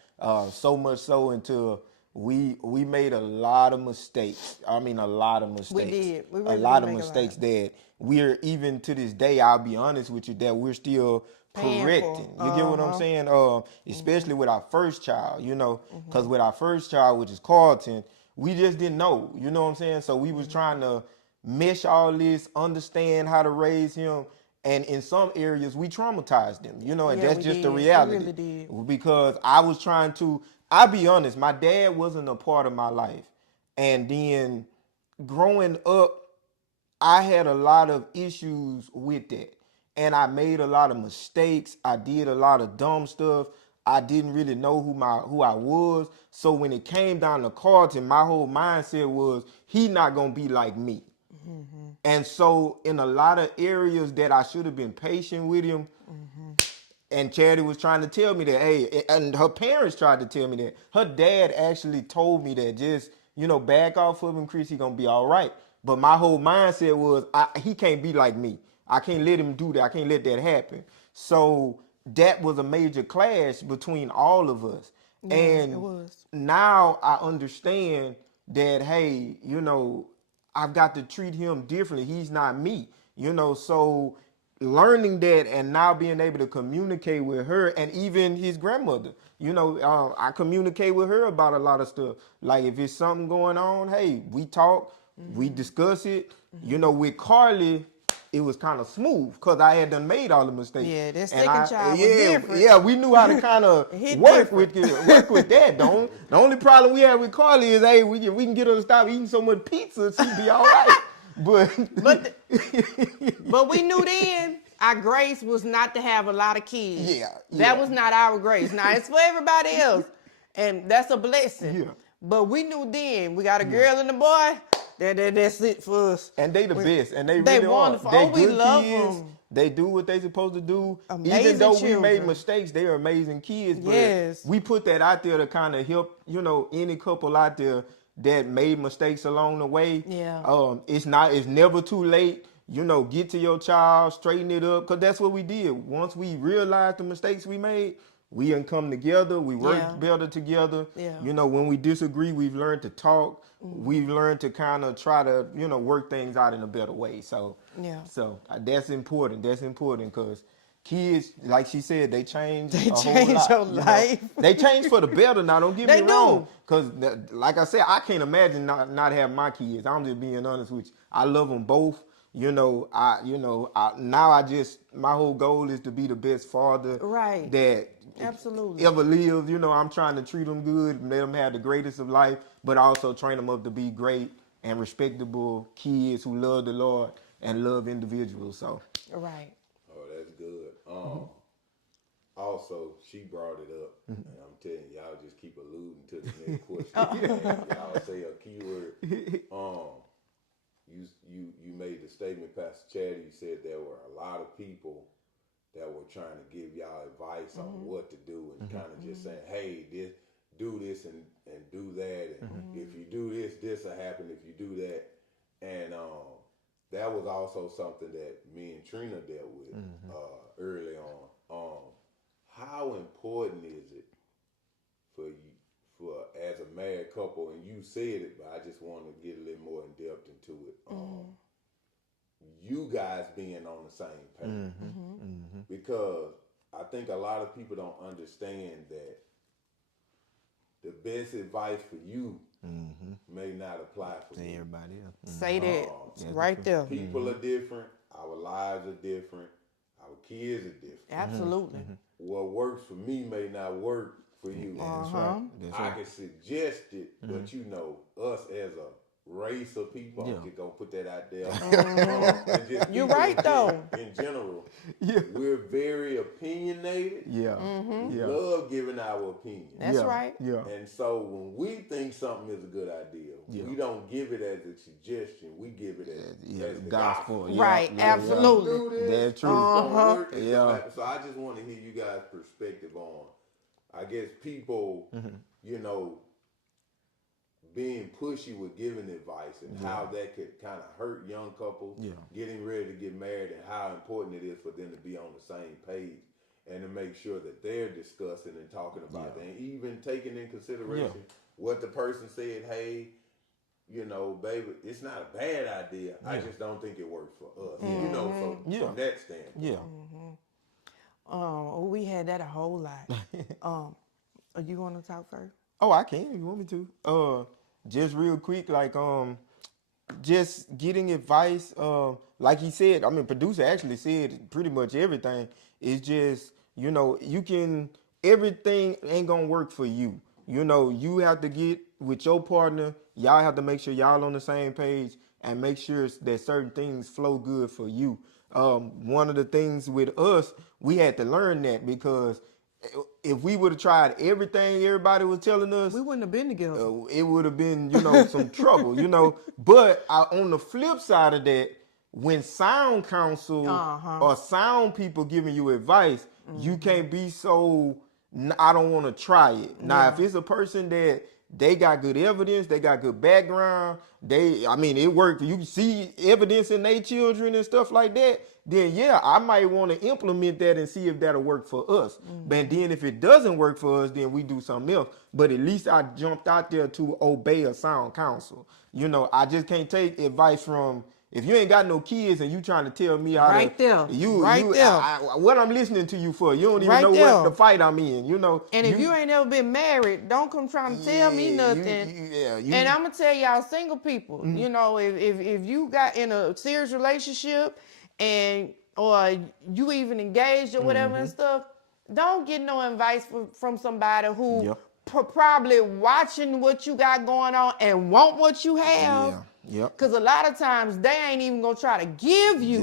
So much so until we made a lot of mistakes. I mean, a lot of mistakes. We did. We really a lot did of make a mistakes lot. that we're, even to this day, I'll be honest with you, that we're still Paying correcting. for. You get what I'm saying? Especially with our first child, you know, because with our first child, which is Carlton, we just didn't know. You know what I'm saying? So we was trying to mesh all this, understand how to raise him. And in some areas, we traumatized them, you know, and Yeah, that's we just the did. We reality. really did. Because I was trying to, I'll be honest, my dad wasn't a part of my life. And then growing up, I had a lot of issues with that. And I made a lot of mistakes. I did a lot of dumb stuff. I didn't really know who I was. So when it came down to Carlton, my whole mindset was he not gonna be like me. And so in a lot of areas that I should have been patient with him, and Charity was trying to tell me that, hey, and her parents tried to tell me that. Her dad actually told me that, just, you know, back off of him, Chris, he gonna be all right. But my whole mindset was, he can't be like me. I can't let him do that. I can't let that happen. So that was a major clash between all of us. Yeah, And it was. now I understand that, hey, you know, I've got to treat him differently. He's not me, you know. So learning that and now being able to communicate with her and even his grandmother, you know, I communicate with her about a lot of stuff. Like if it's something going on, hey, we talk, we discuss it. You know, with Carly, it was kind of smooth because I had done made all the mistakes. Yeah, that And second child was different. Yeah, we knew how to kind of Hit work different. with that. The only problem we had with Carly is, hey, we can get her to stop eating so much pizza, she'd be all right. But But we knew then our grace was not to have a lot of kids. Yeah, That yeah. was not our grace. Now it's for everybody else, and that's a blessing. Yeah. But we knew then we got a girl and a boy. That's it for us. And they the best, and they They really wonderful. are. They Oh, we good love kids. them. They do what they supposed to do. Even Amazing though we made children. mistakes, they are amazing kids. But Yes. we put that out there to kind of help, you know, any couple out there that made mistakes along the way. Yeah. It's never too late. You know, get to your child, straighten it up, because that's what we did. Once we realized the mistakes we made, we done come together. We work Yeah. better together. Yeah. You know, when we disagree, we've learned to talk. We've learned to kind of try to, you know, work things out in a better way. So, Yeah. So that's important. That's important because kids, like she said, they change They a whole change lot. your you know. life. They change for the better. Now, don't get They me wrong. do. Because, like I said, I can't imagine not having my kids. I'm just being honest with you. I love them both. Now my whole goal is to be the best father Right. that Absolutely. ever lived. You know, I'm trying to treat them good, let them have the greatest of life, but also train them up to be great and respectable kids who love the Lord and love individuals. So, Right. Oh, that's good. Also, she brought it up, and I'm telling you, y'all just keep alluding to the next question. Y'all say a keyword. You made the statement, Pastor Chad. You said there were a lot of people that were trying to give y'all advice on what to do, and kind of just saying, "Hey, do this and do that, and if you do this, this will happen. If you do that," and that was also something that me and Trina dealt with early on. How important is it for you, for as a married couple? And you said it, but I just want to get a little more in depth into it. You guys being on the same page, because I think a lot of people don't understand that the best advice for you may not apply for me. Everybody else. Say that right there. People are different. Our lives are different. Our kids are different. Absolutely. What works for me may not work for you. That's right. That's I right. can suggest it, but you know, us as a race of people, I'm just gonna put that out there. And just You're people right, though. In general, Yeah. we're very opinionated. Yeah. We Yeah. love giving our opinion. That's yeah. right. Yeah. And so when we think something is a good idea, we don't give it as a suggestion. We give it as the gospel. Yeah. Right, Yeah. absolutely. Do this, That's true. it's gonna work, it's Yeah. gonna happen. So I just want to hear you guys' perspective on, I guess, people, you know, being pushy with giving advice and how that could kind of hurt young couples getting ready to get married, and how important it is for them to be on the same page and to make sure that they're discussing and talking about it, and even taking in consideration what the person said. Hey, you know, baby, it's not a bad idea. I just don't think it works for us. You know, from that standpoint. Yeah. We had that a whole lot. Are you want to talk first? Oh, I can if you want me to. Just real quick, like just getting advice. Like he said, I mean, producer actually said pretty much everything. It's just, you know, everything ain't gonna work for you. You know, you have to get with your partner. Y'all have to make sure y'all on the same page and make sure that certain things flow good for you. One of the things with us, we had to learn that, because if we would have tried everything everybody was telling us, We wouldn't have been together. it would have been, you know, some trouble, you know. But on the flip side of that, when sound counsel or sound people giving you advice, you can't be so, I don't want to try it. Now, if it's a person that they got good evidence, they got good background, it worked. You can see evidence in their children and stuff like that, then yeah, I might want to implement that and see if that'll work for us. But then if it doesn't work for us, then we do something else. But at least I jumped out there to obey a sound counsel. You know, I just can't take advice from, if you ain't got no kids and you trying to tell me how what I'm listening to you for. You don't even know what the fight I'm in, you know. And if you ain't ever been married, don't come trying to tell me nothing. And I'm gonna tell y'all single people, you know, if you got in a serious relationship or you even engaged or whatever and stuff, don't get no advice from somebody who probably watching what you got going on and want what you have. Because a lot of times they ain't even gonna try to give you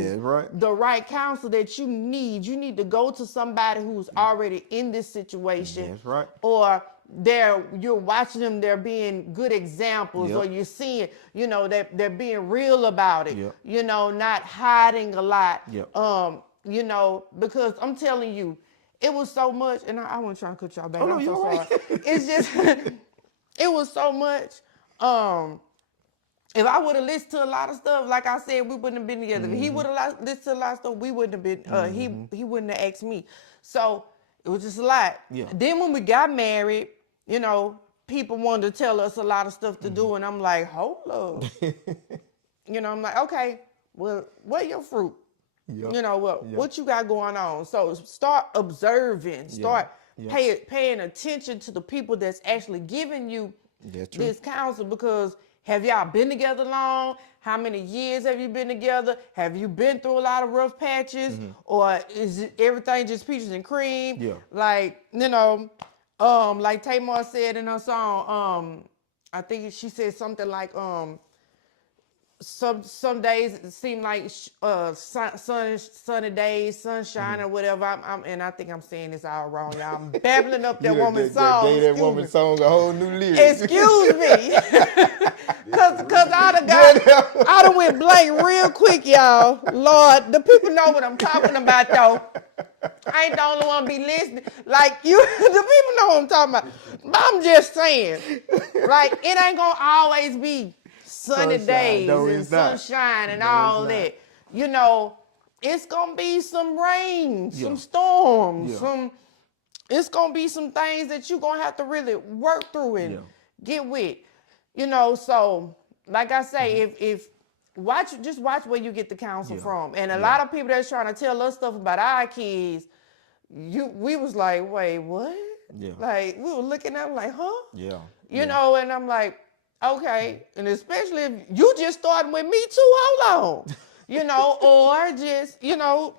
the right counsel that you need. You need to go to somebody who's already in this situation. That's right. Or you're watching them, they're being good examples, or you're seeing, you know, they're being real about it. You know, not hiding a lot. You know, because I'm telling you, it was so much, and I wasn't trying to cut y'all back. I'm so sorry. It's just, it was so much. If I would have listened to a lot of stuff, like I said, we wouldn't have been together. If he would have listened to a lot of stuff, we wouldn't have been, he wouldn't have asked me. So it was just a lot. Then when we got married, you know, people wanted to tell us a lot of stuff to do, and I'm like, hold up. You know, I'm like, okay, well, where your fruit? You know, what you got going on? So start observing, start paying attention to the people that's actually giving you this counsel, because have y'all been together long? How many years have you been together? Have you been through a lot of rough patches? Or is everything just peaches and cream? Like, you know, like Tamar said in her song, I think she said something like, some days it seem like sunny days, sunshine or whatever. And I think I'm saying this all wrong, y'all. I'm babbling up that woman's song. Gave that woman's song a whole new lyric. Excuse me. Cause I done went blank real quick, y'all. Lord, the people know what I'm talking about, though. I ain't the only one be listening. Like, the people know what I'm talking about. But I'm just saying, like, it ain't gonna always be sunny days No, and it's not. sunshine and No, all it's not. that. You know, it's gonna be some rain, Yeah. some storms, Yeah. it's gonna be some things that you're gonna have to really work through and Yeah. get with. You know, so like I say, if just watch where you get the counsel Yeah. from. And a Yeah. lot of people that's trying to tell us stuff about our kids, we was like, wait, what? Yeah. Like we were looking at them like, huh? Yeah. You know, and I'm like, okay. And especially if you just started with me too, hold on. You know, or just, you know,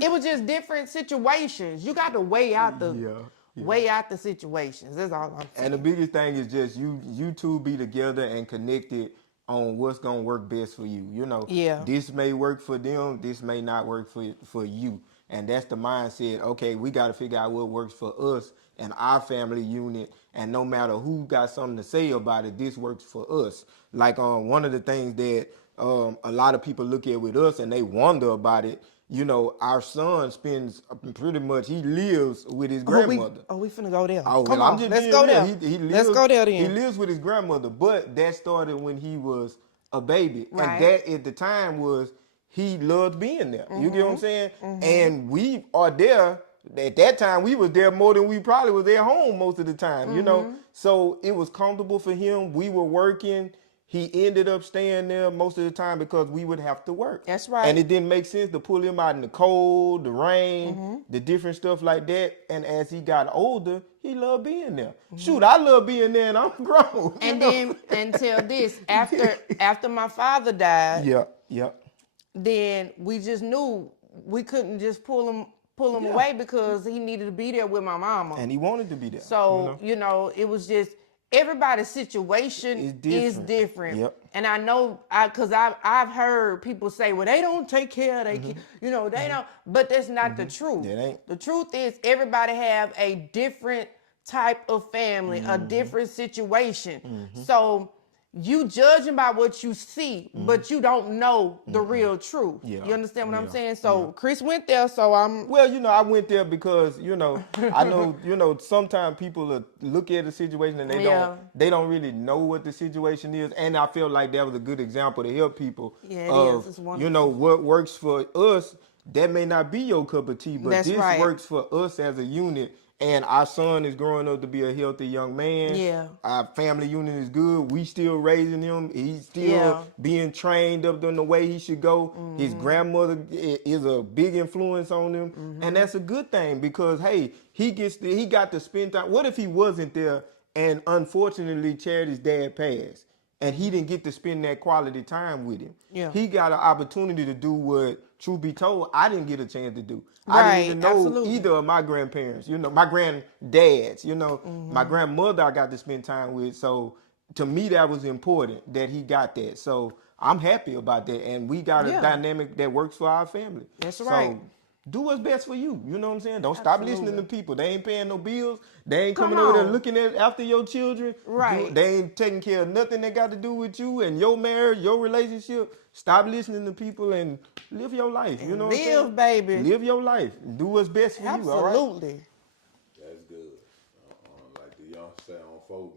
it was just different situations. You got to weigh out the situations. That's all I'm saying. And the biggest thing is just you two be together and connected on what's gonna work best for you. You know, Yeah. this may work for them, this may not work for you. And that's the mindset. Okay, we got to figure out what works for us and our family unit. And no matter who got something to say about it, this works for us. Like one of the things that a lot of people look at with us and they wonder about it. You know, our son spends pretty much, he lives with his grandmother. We finna go there. Oh, Come well, on, I'm just let's being go real. there. He lives, Let's go there then. He lives with his grandmother, but that started when he was a baby. Right. And that at the time was he loved being there. You get what I'm saying? And we are there. At that time, we was there more than we probably was at home most of the time, you know? So it was comfortable for him. We were working. He ended up staying there most of the time because we would have to work. That's right. And it didn't make sense to pull him out in the cold, the rain, the different stuff like that. And as he got older, he loved being there. Shoot, I love being there and I'm grown. And you know? then until this, after my father died, Yeah. then we just knew we couldn't just pull him away because he needed to be there with my mama. And he wanted to be there. So, you know, it was just everybody's situation is different. Yep. And I know, because I've heard people say, well, they don't take care of their kids. You know, they don't. But that's not the truth. It ain't. The truth is everybody have a different type of family, a different situation. So you judging by what you see, but you don't know the real truth. Yeah. You understand what I'm saying? So Chris went there, so I'm... Well, you know, I went there because, you know, I know, you know, sometimes people look at the situation and they don't really know what the situation is. And I feel like that was a good example to help people of, It's wonderful. you know, what works for us, that may not be your cup of tea, but That's this right. works for us as a unit. And our son is growing up to be a healthy young man. Yeah. Our family unit is good. We still raising him. He's still being trained up in the way he should go. His grandmother is a big influence on him. And that's a good thing because, hey, he got to spend time. What if he wasn't there and unfortunately Charity's dad passed and he didn't get to spend that quality time with him? Yeah. He got an opportunity to do what, truth be told, I didn't get a chance to do. Right, I didn't even know absolutely. either of my grandparents, you know, my granddads, you know, my grandmother I got to spend time with. So to me, that was important that he got that. So I'm happy about that. And we got a dynamic that works for our family. That's right. So do what's best for you. You know what I'm saying? Don't stop listening to people. They ain't paying no bills. They ain't coming over there looking after your children. Right. They ain't taking care of nothing that got to do with you and your marriage, your relationship. Stop listening to people and live your life. You know what I'm saying? Live, baby. Live your life. Do what's best for you, all right? Absolutely. That's good. Like the young say on folk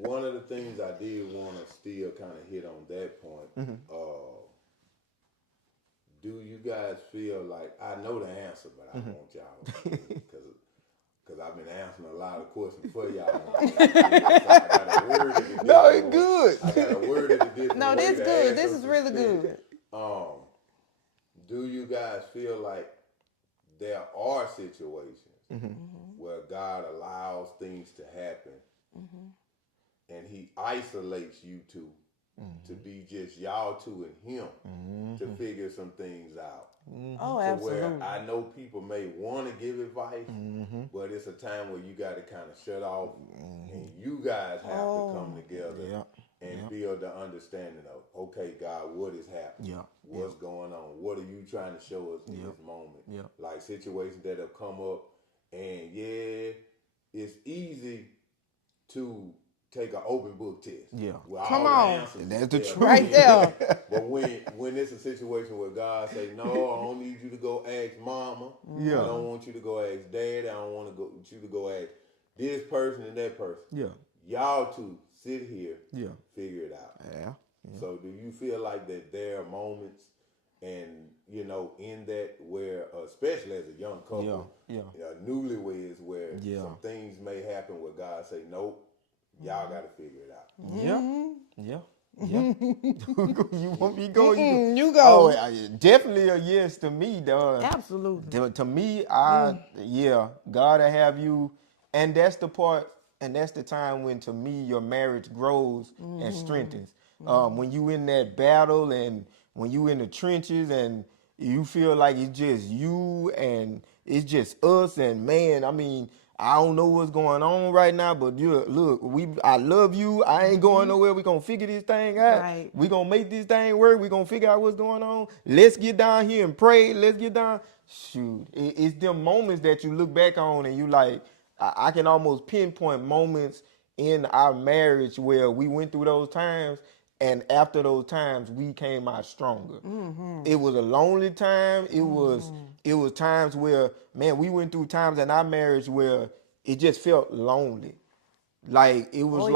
now. One of the things I did want to still kind of hit on that point. Do you guys feel like, I know the answer, but I want y'all, because I've been answering a lot of questions for y'all. No, it's good. I got a word of the different No, way this to good. ask This them is to really speak. good. Do you guys feel like there are situations where God allows things to happen and he isolates you two to be just y'all two and him to figure some things out? Oh, To absolutely. where I know people may want to give advice, but it's a time where you got to kind of shut off and you guys have to come together and build the understanding of, okay, God, what is happening? What's going on? What are you trying to show us in this moment? Like situations that have come up, and it's easy to take an open book test. With Come all on. the answers That's the there. truth. Right there. But when it's a situation where God say, no, I don't need you to go ask mama. I don't want you to go ask dad. I don't want you to go ask this person and that person. y'all two sit here, Yeah. figure it out. Yeah. So do you feel like that there are moments and in that where especially as a young couple, newlyweds, where some things may happen where God say, nope, y'all got to figure it out. Yeah. You want me to go? You go. Oh, definitely a yes to me, dog. Absolutely. To me, God will have you, and that's the part, and that's the time when, to me, your marriage grows and strengthens. When you in that battle, and when you in the trenches, and you feel like it's just you and it's just us, and man, I mean, I don't know what's going on right now, but look, I love you. I ain't going nowhere. We gonna figure this thing out. Right. We gonna make this thing work. We gonna figure out what's going on. Let's get down here and pray. Let's get down. Shoot, it's them moments that you look back on and you like, I can almost pinpoint moments in our marriage where we went through those times, and after those times we came out stronger. It was a lonely time. It was times where, man, we went through times in our marriage where it just felt lonely. Like it was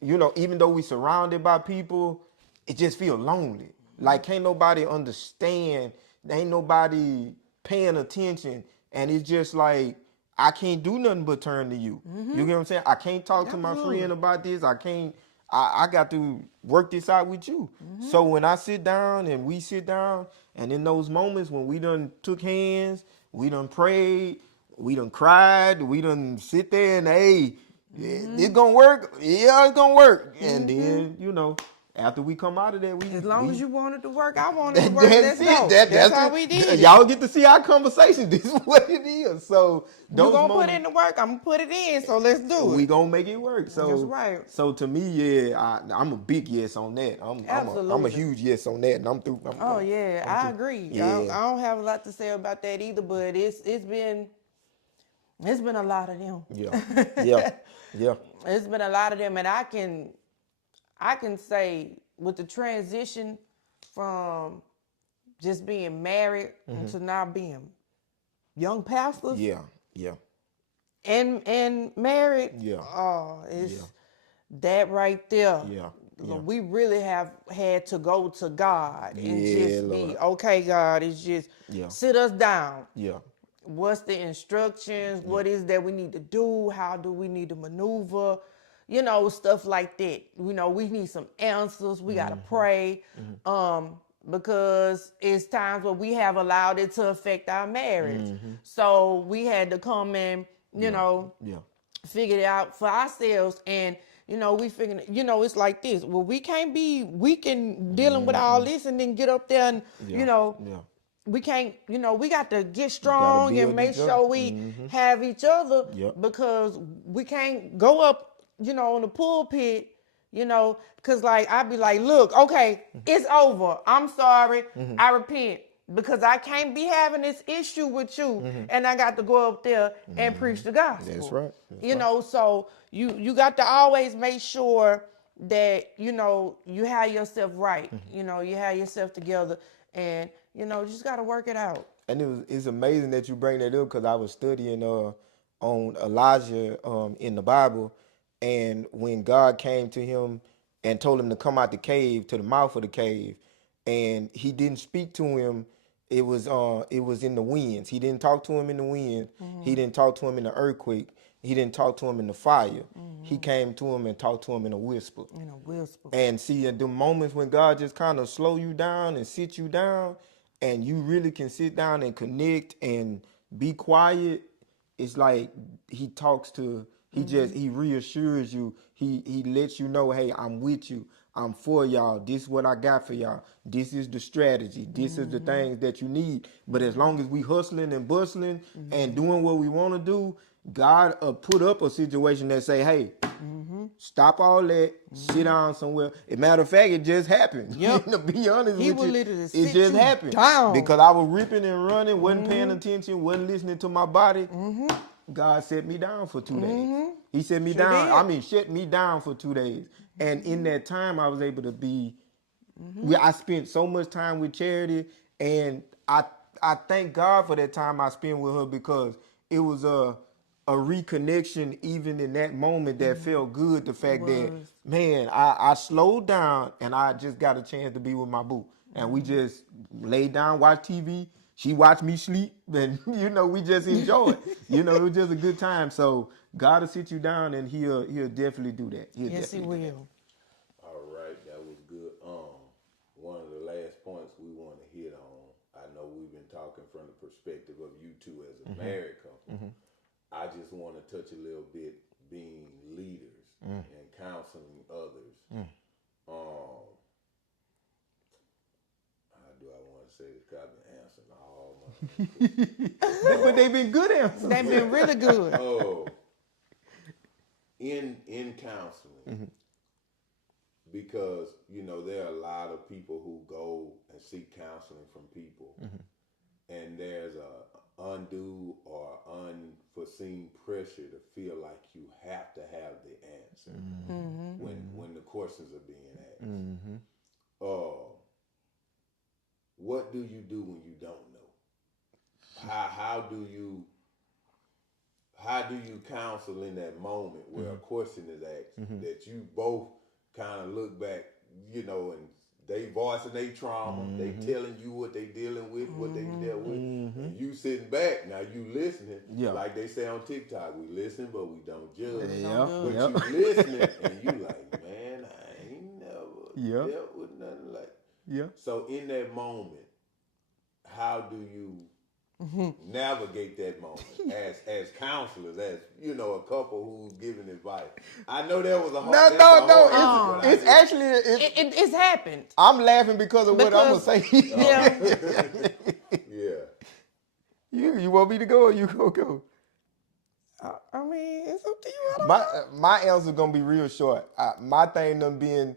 even though we surrounded by people, it just feel lonely. Like can't nobody understand. There ain't nobody paying attention, and it's just like I can't do nothing but turn to you. You get what I'm saying? I can't talk to my friend about this. I can't. I got to work this out with you. So when I sit down and we sit down, and in those moments when we done took hands, we done prayed, we done cried, we done sit there and hey, it's gonna work. Yeah, it's gonna work. And then after we come out of there, As long as you want it to work, I want it to work. That's Let's it. go. That's how we did it. Y'all get to see our conversation. This is what it is. So you gonna put in the work. I'm gonna put it in. So let's do it. We gonna make it work. So that's right. So to me, I'm a big yes on that. I'm a huge yes on that, and I'm through. I agree. Yeah. I don't have a lot to say about that either, but it's been a lot of them. Yeah. It's been a lot of them, and I can say with the transition from just being married to now being young pastors. Yeah. And married. Yeah. Oh, it's that right there. Yeah. We really have had to go to God and just Lord. be, okay, God, it's just sit us down. Yeah. What's the instructions? What is that we need to do? How do we need to maneuver? Stuff like that. We need some answers. We got to pray. Because it's times where we have allowed it to affect our marriage. So we had to come and, figure it out for ourselves. And, we figured, it's like this. Well, we can't be weak and dealing with all this and then get up there and, we can't, we got to get strong and make sure we have each other because we can't go up, on the pulpit, because like I'd be like, look, okay, it's over. I'm sorry. I repent because I can't be having this issue with you and I got to go up there and preach the gospel. That's right. So you got to always make sure that, you have yourself right. You have yourself together and, you just got to work it out. And it's amazing that you bring that up because I was studying on Elijah in the Bible, and when God came to him and told him to come out the cave, to the mouth of the cave, and he didn't speak to him, it was in the winds. He didn't talk to him in the wind. He didn't talk to him in the earthquake. He didn't talk to him in the fire. He came to him and talked to him in a whisper. And see, the moments when God just kind of slow you down and sit you down, and you really can sit down and connect and be quiet, it's like he talks to, he reassures you. He lets you know, hey, I'm with you. I'm for y'all. This is what I got for y'all. This is the strategy. This is the things that you need. But as long as we hustling and bustling and doing what we want to do, God put up a situation that say, hey, stop all that, sit down somewhere. As a matter of fact, it just happened. To be honest with you, it just happened. Down. Because I was ripping and running, wasn't paying attention, wasn't listening to my body. God set me down for 2 days. He set me down. Shut me down for 2 days. And in that time, I was able to be, I spent so much time with Charity, and I thank God for that time I spent with her because it was a reconnection even in that moment that felt good. The fact that, was. man, I slowed down and I just got a chance to be with my boo. And we just laid down, watched TV. She watched me sleep, and we just enjoyed. It was just a good time. So God will sit you down, and He'll definitely do that. He'll Yes, he definitely do that. will. All right, that was good. One of the last points we want to hit on. I know we've been talking from the perspective of you two as a married couple. I just want to touch a little bit being leaders and counseling others. How do I want to say this? 'Cause I've been answering all my. But they've been good answers. They've been really good. In counseling, because there are a lot of people who go and seek counseling from people, and there's a undue or unforeseen pressure to feel like you have to have the answer when the questions are being asked. What do you do when you don't know? How do you counsel in that moment where a question is asked that you both kind of look back, and they voicing their trauma, they telling you what they dealing with, what they dealt with, and you sitting back, now you listening, like they say on TikTok, we listen but we don't judge. But you listening and you like, man, I ain't never dealt with nothing like. So in that moment, how do you navigate that moment as counselors, as a couple who's giving advice? I know there was a hard. No. It's actually It's happened. I'm laughing because of what I'm gonna say. Yeah. You want me to go or you gonna go? I mean, it's up to you. I don't know. My answer gonna be real short. My thing done being,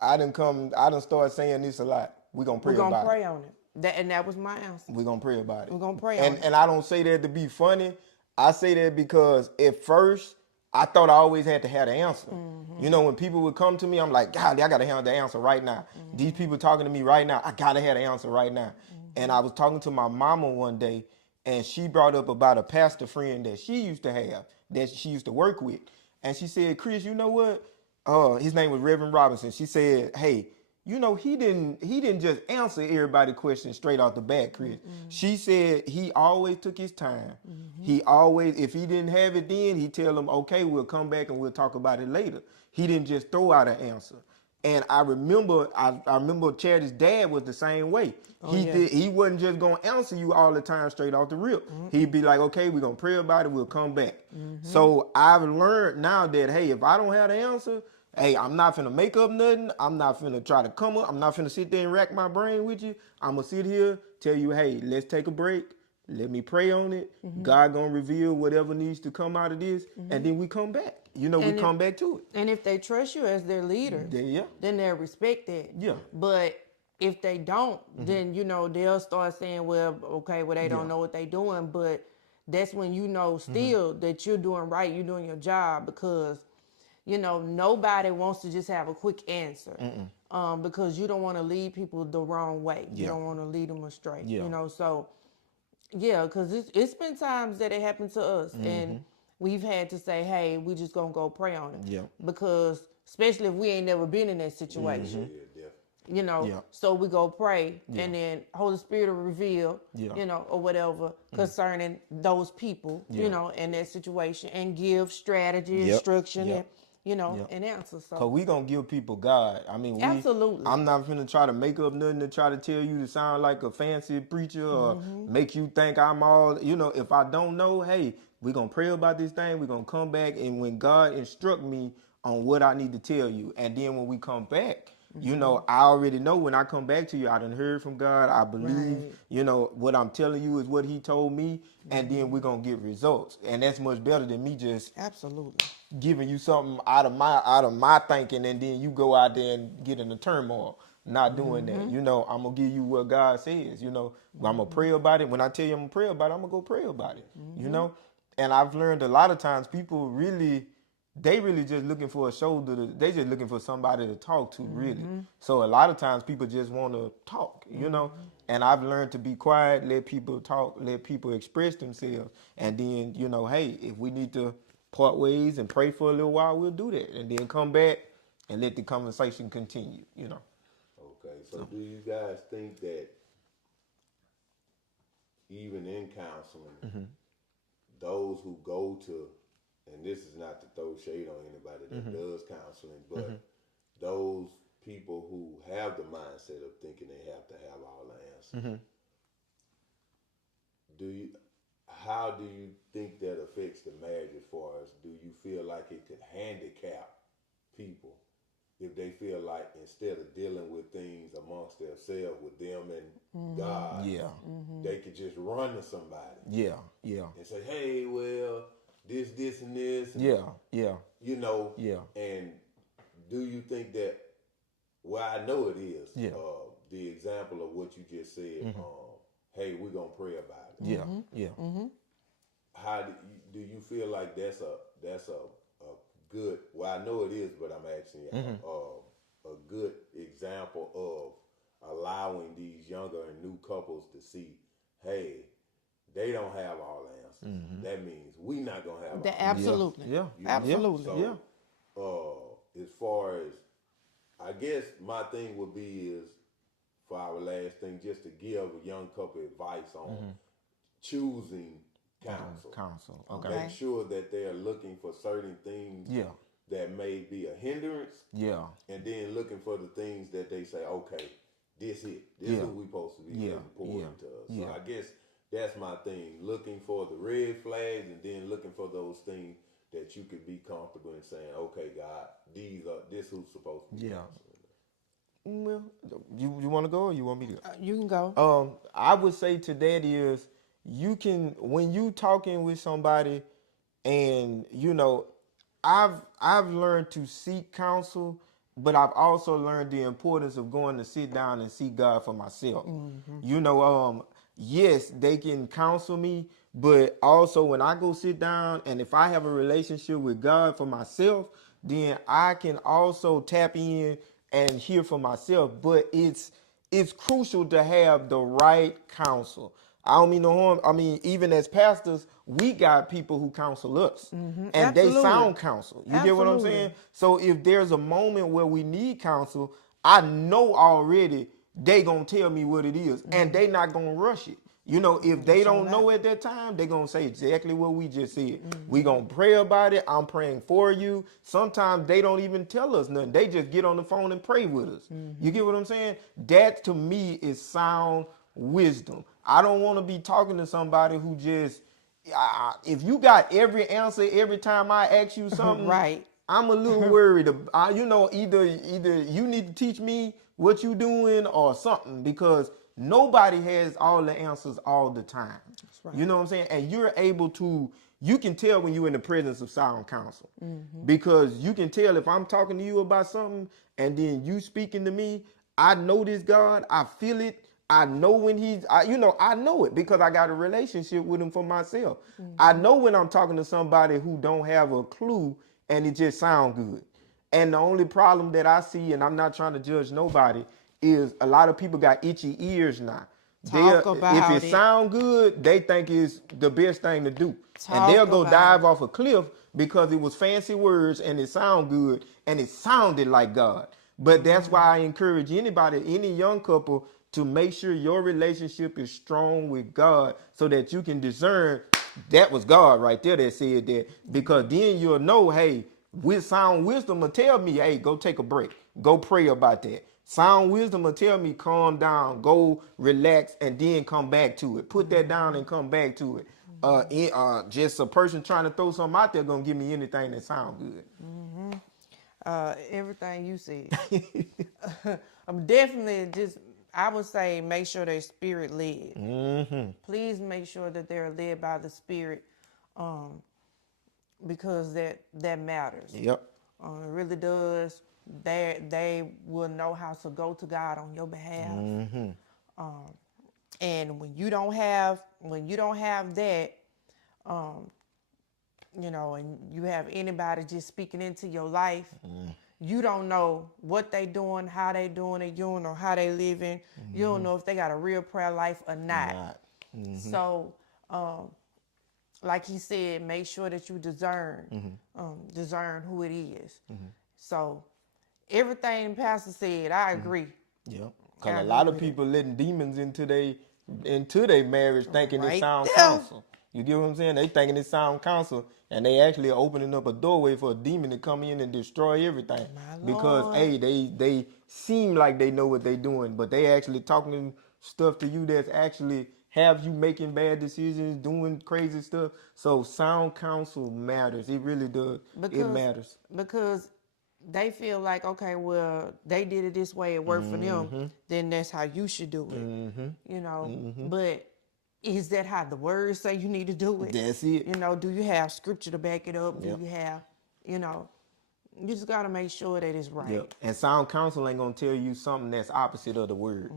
I done start saying this a lot. We gonna pray about it. We're gonna pray on it. That was my answer. We're gonna pray about it. We're gonna pray on it. And I don't say that to be funny. I say that because at first I thought I always had to have the answer. When people would come to me, I'm like, God, I gotta have the answer right now. These people talking to me right now, I gotta have the answer right now. And I was talking to my mama one day, and she brought up about a pastor friend that she used to have, that she used to work with. And she said, Chris, you know what? His name was Reverend Robinson. She said, hey, he didn't just answer everybody's questions straight off the bat, Chris. She said he always took his time. He always, if he didn't have it then, he'd tell them, okay, we'll come back and we'll talk about it later. He didn't just throw out an answer. And I remember Chad's dad was the same way. He wasn't just gonna answer you all the time straight off the rip. He'd be like, okay, we're gonna pray about it, we'll come back. So I've learned now that, hey, if I don't have the answer, hey, I'm not finna make up nothing. I'm not finna try to come up. I'm not finna sit there and rack my brain with you. I'm gonna sit here, tell you, hey, let's take a break. Let me pray on it. God gonna reveal whatever needs to come out of this, and then we come back. We come back to it. And if they trust you as their leader, then they'll respect that. Yeah. But if they don't, then they'll start saying, well, okay, well, they don't know what they're doing. But that's when still that you're doing right, you're doing your job, because nobody wants to just have a quick answer, because you don't want to lead people the wrong way. You don't want to lead them astray. So because it's been times that it happened to us, and we've had to say, hey, we just gonna go pray on it, because especially if we ain't never been in that situation. So we go pray, and then Holy Spirit will reveal, or whatever concerning those people, in that situation, and give strategy, instruction, and answer. So, cause we gonna give people God. I mean, absolutely. I'm not gonna try to make up nothing to try to tell you to sound like a fancy preacher or make you think I'm all. If I don't know, hey, we gonna pray about this thing. We gonna come back, and when God instruct me on what I need to tell you, and then when we come back, I already know when I come back to you, I done heard from God. I believe, what I'm telling you is what He told me, and then we're gonna get results, and that's much better than me just absolutely giving you something out of my thinking, and then you go out there and get in the turmoil. Not doing that. I'm gonna give you what God says. I'm gonna pray about it. When I tell you I'm gonna pray about it, I'm gonna go pray about it. And I've learned a lot of times people really just looking for a shoulder. They just looking for somebody to talk to, really. So a lot of times people just want to talk, And I've learned to be quiet, let people talk, let people express themselves. And then, hey, if we need to part ways and pray for a little while, we'll do that. And then come back and let the conversation continue. Okay, so do you guys think that even in counseling, those who go to, and this is not to throw shade on anybody that does counseling, but those people who have the mindset of thinking they have to have all the answers, do you, how do you think that affects the marriage as far as, do you feel like it could handicap people if they feel like instead of dealing with things amongst themselves with them and God, Yeah. they could just run to somebody Yeah. Yeah. and say, hey, well, this, and this. And, Yeah. Yeah. Yeah. And do you think that, well, I know it is, Yeah. the example of what you just said, hey, we're going to pray about it. Yeah. Yeah. How do you feel like that's a good, well, I know it is, but I'm asking you, a good example of allowing these younger and new couples to see, hey, they don't have all the answers. That means we not gonna have all the answers. Absolutely. Yeah. Absolutely. So, as far as, I guess my thing would be is, for our last thing, just to give a young couple advice on choosing counsel. Okay. Make sure that they are looking for certain things Yeah. that may be a hindrance, Yeah. and then looking for the things that they say, okay, this is who we supposed to be important to us. So I guess that's my thing. Looking for the red flags, and then looking for those things that you could be comfortable in saying, okay, God, this who's supposed to be counseling. Well, you want to go or you want me to go? You can go. I would say to that is, you can, when you talking with somebody, and I've learned to seek counsel, but I've also learned the importance of going to sit down and seek God for myself. Yes, they can counsel me, but also when I go sit down, and if I have a relationship with God for myself, then I can also tap in and hear for myself. But it's crucial to have the right counsel. I don't mean no harm. I mean, even as pastors, we got people who counsel us, and Absolutely. they sound counsel. You get what I'm Absolutely. saying? So if there's a moment where we need counsel, I know already they gonna tell me what it is, and they not gonna rush it. If they don't know at that time, they gonna say exactly what we just said. We gonna pray about it. I'm praying for you. Sometimes they don't even tell us nothing. They just get on the phone and pray with us. You get what I'm saying? That to me is sound wisdom. I don't want to be talking to somebody who just, if you got every answer every time I ask you something, Right. I'm a little worried. Either you need to teach me what you doing or something, because nobody has all the answers all the time. That's right. You know what I'm saying? And you can tell when you're in the presence of sound counsel, because you can tell if I'm talking to you about something and then you speaking to me. I know this God. I feel it. I know when I know it because I got a relationship with him for myself. I know when I'm talking to somebody who don't have a clue and it just sounds good. And the only problem that I see, and I'm not trying to judge nobody, is a lot of people got itchy ears now. Talk about if it sound good, they think it's the best thing to do. And Talk they'll go about dive it. off a cliff because it was fancy words and it sound good and it sounded like God. But that's why I encourage anybody, any young couple, to make sure your relationship is strong with God so that you can discern that was God right there that said that. Because then you'll know, hey, with sound wisdom will tell me, hey, go take a break. Go pray about that. Sound wisdom will tell me, calm down, go relax, and then come back to it. Put that down and come back to it. Just a person trying to throw something out there gonna give me anything that sound good. Everything you said. I'm definitely I would say make sure they're spirit led. Please make sure that they're led by the Spirit, because that matters. Yep. It really does. They will know how to go to God on your behalf. And when you don't have that, and you have anybody just speaking into your life, you don't know what they doing, how they doing it. You don't know how they living. You don't know if they got a real prayer life or not. So, like he said, make sure that you discern who it is. So, everything Pastor said, I agree. Yeah, because a lot of people letting demons into their marriage thinking it's sound counsel. You get what I'm saying? They thinking it's sound counsel, and they actually opening up a doorway for a demon to come in and destroy everything. Because they seem like they know what they doing, but they actually talking stuff to you that's actually have you making bad decisions, doing crazy stuff. So sound counsel matters. It really does. It matters. Because they feel like, okay, well, they did it this way, it worked for them, then that's how you should do it. You know, but is that how the words say you need to do it? That's it. You know, do you have scripture to back it up? Do you have, you know, you just got to make sure that it's right. Yep. And sound counsel ain't going to tell you something that's opposite of the word.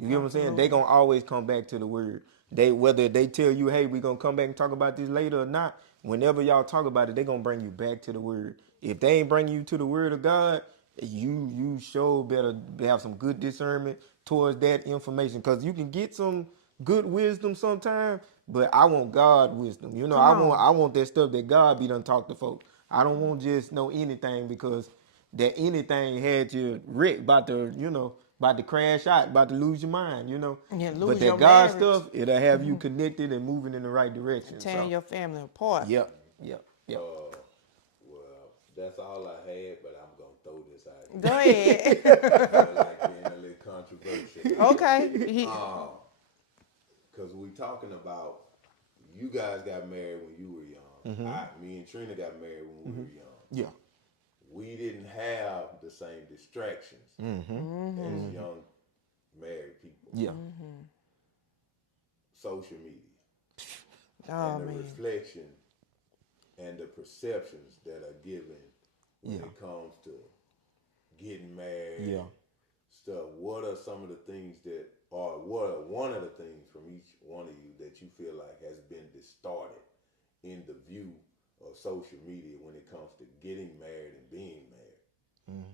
You get what I'm saying? They going to always come back to the word. Whether they tell you, hey, we're going to come back and talk about this later or not, whenever y'all talk about it, they going to bring you back to the word. If they ain't bringing you to the word of God, you sure better have some good discernment towards that information. Because you can get some good wisdom sometime, but I want God wisdom. You know, I want that stuff that God be done talk to folks. I don't want just know anything because that anything had you wrecked, about to crash out, about to lose your mind, you know. Yeah, lose but that your God marriage. stuff, it'll have you connected and moving in the right direction. Tearing your family apart. Yep. Well, that's all I had, but I'm gonna throw this out. Go ahead. I feel like being a little controversial. Okay. Because we talking about you guys got married when you were young. Me and Trina got married when we were young. Yeah. We didn't have the same distractions as young married people. Yeah. Social media. Oh, and the man. reflection and the perceptions that are given when it comes to getting married, stuff. What are some of the things what are one of the things from each one of you that you feel like has been distorted in the view of social media when it comes to getting married and being married?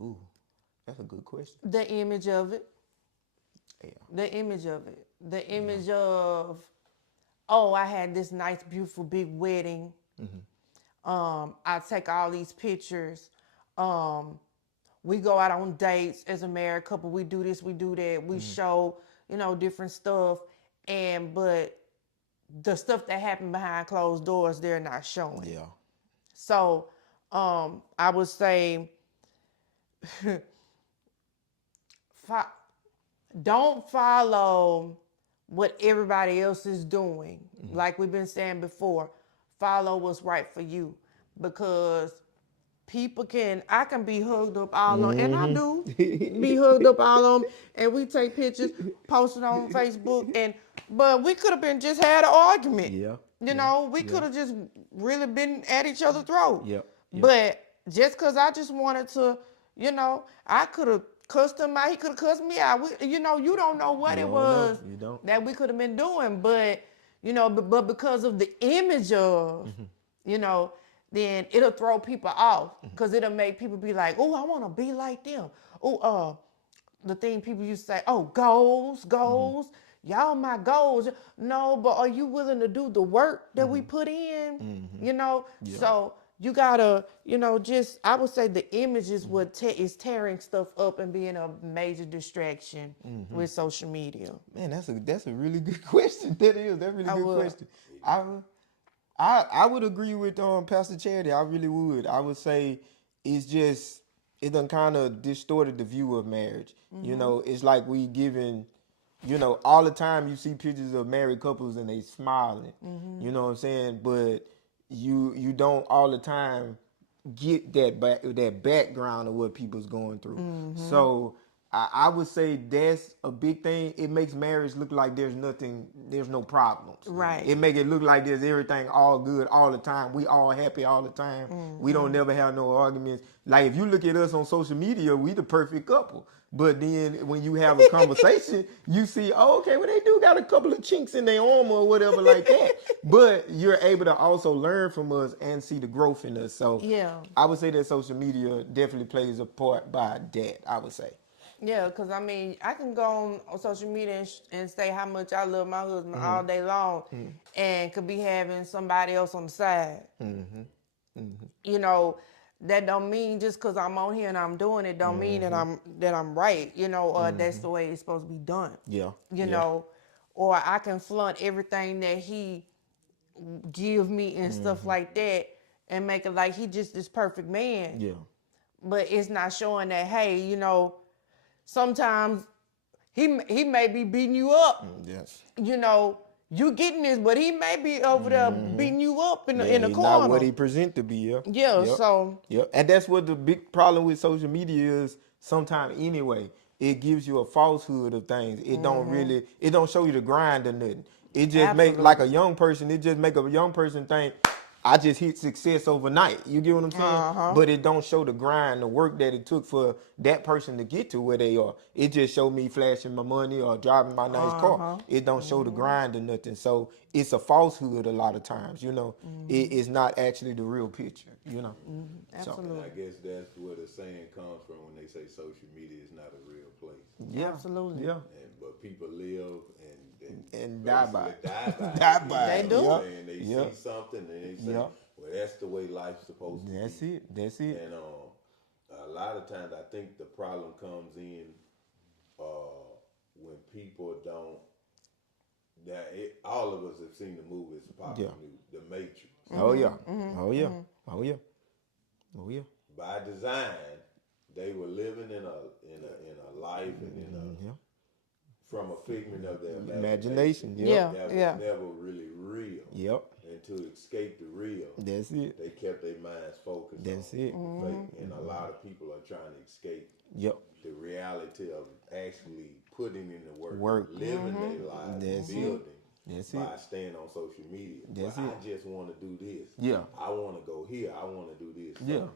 Ooh, that's a good question. The image of it. Yeah. The image of it. The image of, oh, I had this nice, beautiful, big wedding. I take all these pictures. We go out on dates as a married couple. We do this, we do that. We show, different stuff. But the stuff that happened behind closed doors, they're not showing. Yeah. So, I would say, don't follow what everybody else is doing. Like we've been saying before, follow what's right for you, because I can be hugged up all on, and I do be hugged up all on, and we take pictures, post it on Facebook, but we could have been just had an argument. Yeah. We could have just really been at each other's throat. Yeah. But just because I just wanted to, I could have cussed him out. He could have cussed me out. You don't know what it was that we could have been doing. But, but because of the image of, then it'll throw people off, because it'll make people be like, oh, I want to be like them. Oh, the thing people used to say, oh, goals. Y'all my goals. No, but are you willing to do the work that we put in? So you gotta, I would say the image is what is tearing stuff up and being a major distraction with social media. Man, that's a really good question. That's a really good question. I would agree with Pastor Charity. I really would. I would say it done kind of distorted the view of marriage. It's like we giving, all the time you see pictures of married couples and they smiling. You know what I'm saying? But you don't all the time get that background of what people's going through. So I would say that's a big thing. It makes marriage look like there's no problems. Right. It make it look like there's everything all good all the time. We all happy all the time. We don't never have no arguments. Like if you look at us on social media, we the perfect couple. But then when you have a conversation, you see, oh, okay, well, they do got a couple of chinks in their armor or whatever like that. But you're able to also learn from us and see the growth in us. So Yeah. I would say that social media definitely plays a part by that, I would say. Yeah, because I mean, I can go on social media and say how much I love my husband all day long and could be having somebody else on the side. You know, that don't mean just because I'm on here and I'm doing it don't mean that I'm right, you know, or that's the way it's supposed to be done. Yeah. You know, or I can flaunt everything that he give me and stuff like that and make it like he just this perfect man. Yeah. But it's not showing that, hey, you know, sometimes he may be beating you up. Yes. You know, you getting this, but he may be over there beating you up in the He's corner. not what he present to be, yeah. Yeah, Yep. so Yep. And that's what the big problem with social media is sometimes anyway. It gives you a falsehood of things. It don't show you the grind or nothing. It just make like a young person, it just make a young person think, I just hit success overnight. You get what I'm saying? But it don't show the grind, the work that it took for that person to get to where they are. It just show me flashing my money or driving my nice car. It don't show the grind or nothing. So it's a falsehood a lot of times, you know. It's not actually the real picture, you know. absolutely. And I guess that's where the saying comes from when they say social media is not a real place. Yeah. Absolutely. Yeah. But people live and die by it. Die by by it. it. They do. And they see something and they say, well, that's the way life's supposed to be. That's it. And a lot of times I think the problem comes in when people don't. All of us have seen the movie. It's popular news, The Matrix. Oh yeah. Oh yeah. Oh yeah. Oh yeah. By design, they were living in a life and from a figment of their imagination. Imagination. That was never really real. Yep. And to escape the real, That's it. they kept their minds focused. That's on it. fake. And a lot of people are trying to escape Yep. the reality of actually putting in the Work. living their lives, That's and it. building. That's by it. staying on social media. That's Well, it. I just want to do this. Yeah. I want to go here. I want to do this. So Yeah.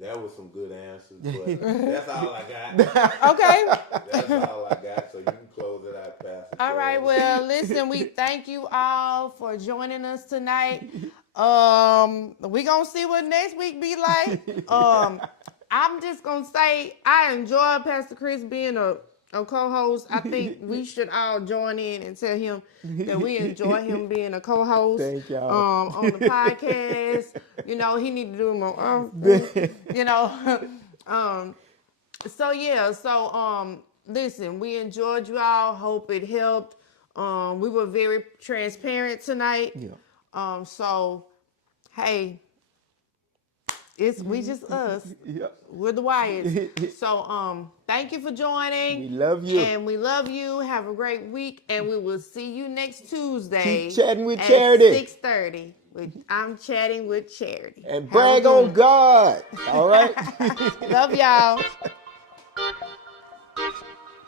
that was some good answers, but that's all I got. Okay. That's all I got. So you can close it out, Pastor. All right. Well, listen, we thank you all for joining us tonight. We gonna see what next week be like. I'm just gonna say I enjoy Pastor Chris being a co-host. I think we should all join in and tell him that we enjoy him being a co-host. Thank y'all. On the podcast. You know, he need to do more. You know. So listen, we enjoyed you all. Hope it helped. We were very transparent tonight. Yeah. So hey, we just us. Yeah. We're the Wyatts. So thank you for joining. We love you. And we love you. Have a great week. And we will see you next Tuesday. Keep chatting with at Charity. 6:30. I'm chatting with Charity. And brag on God. All right. Love y'all.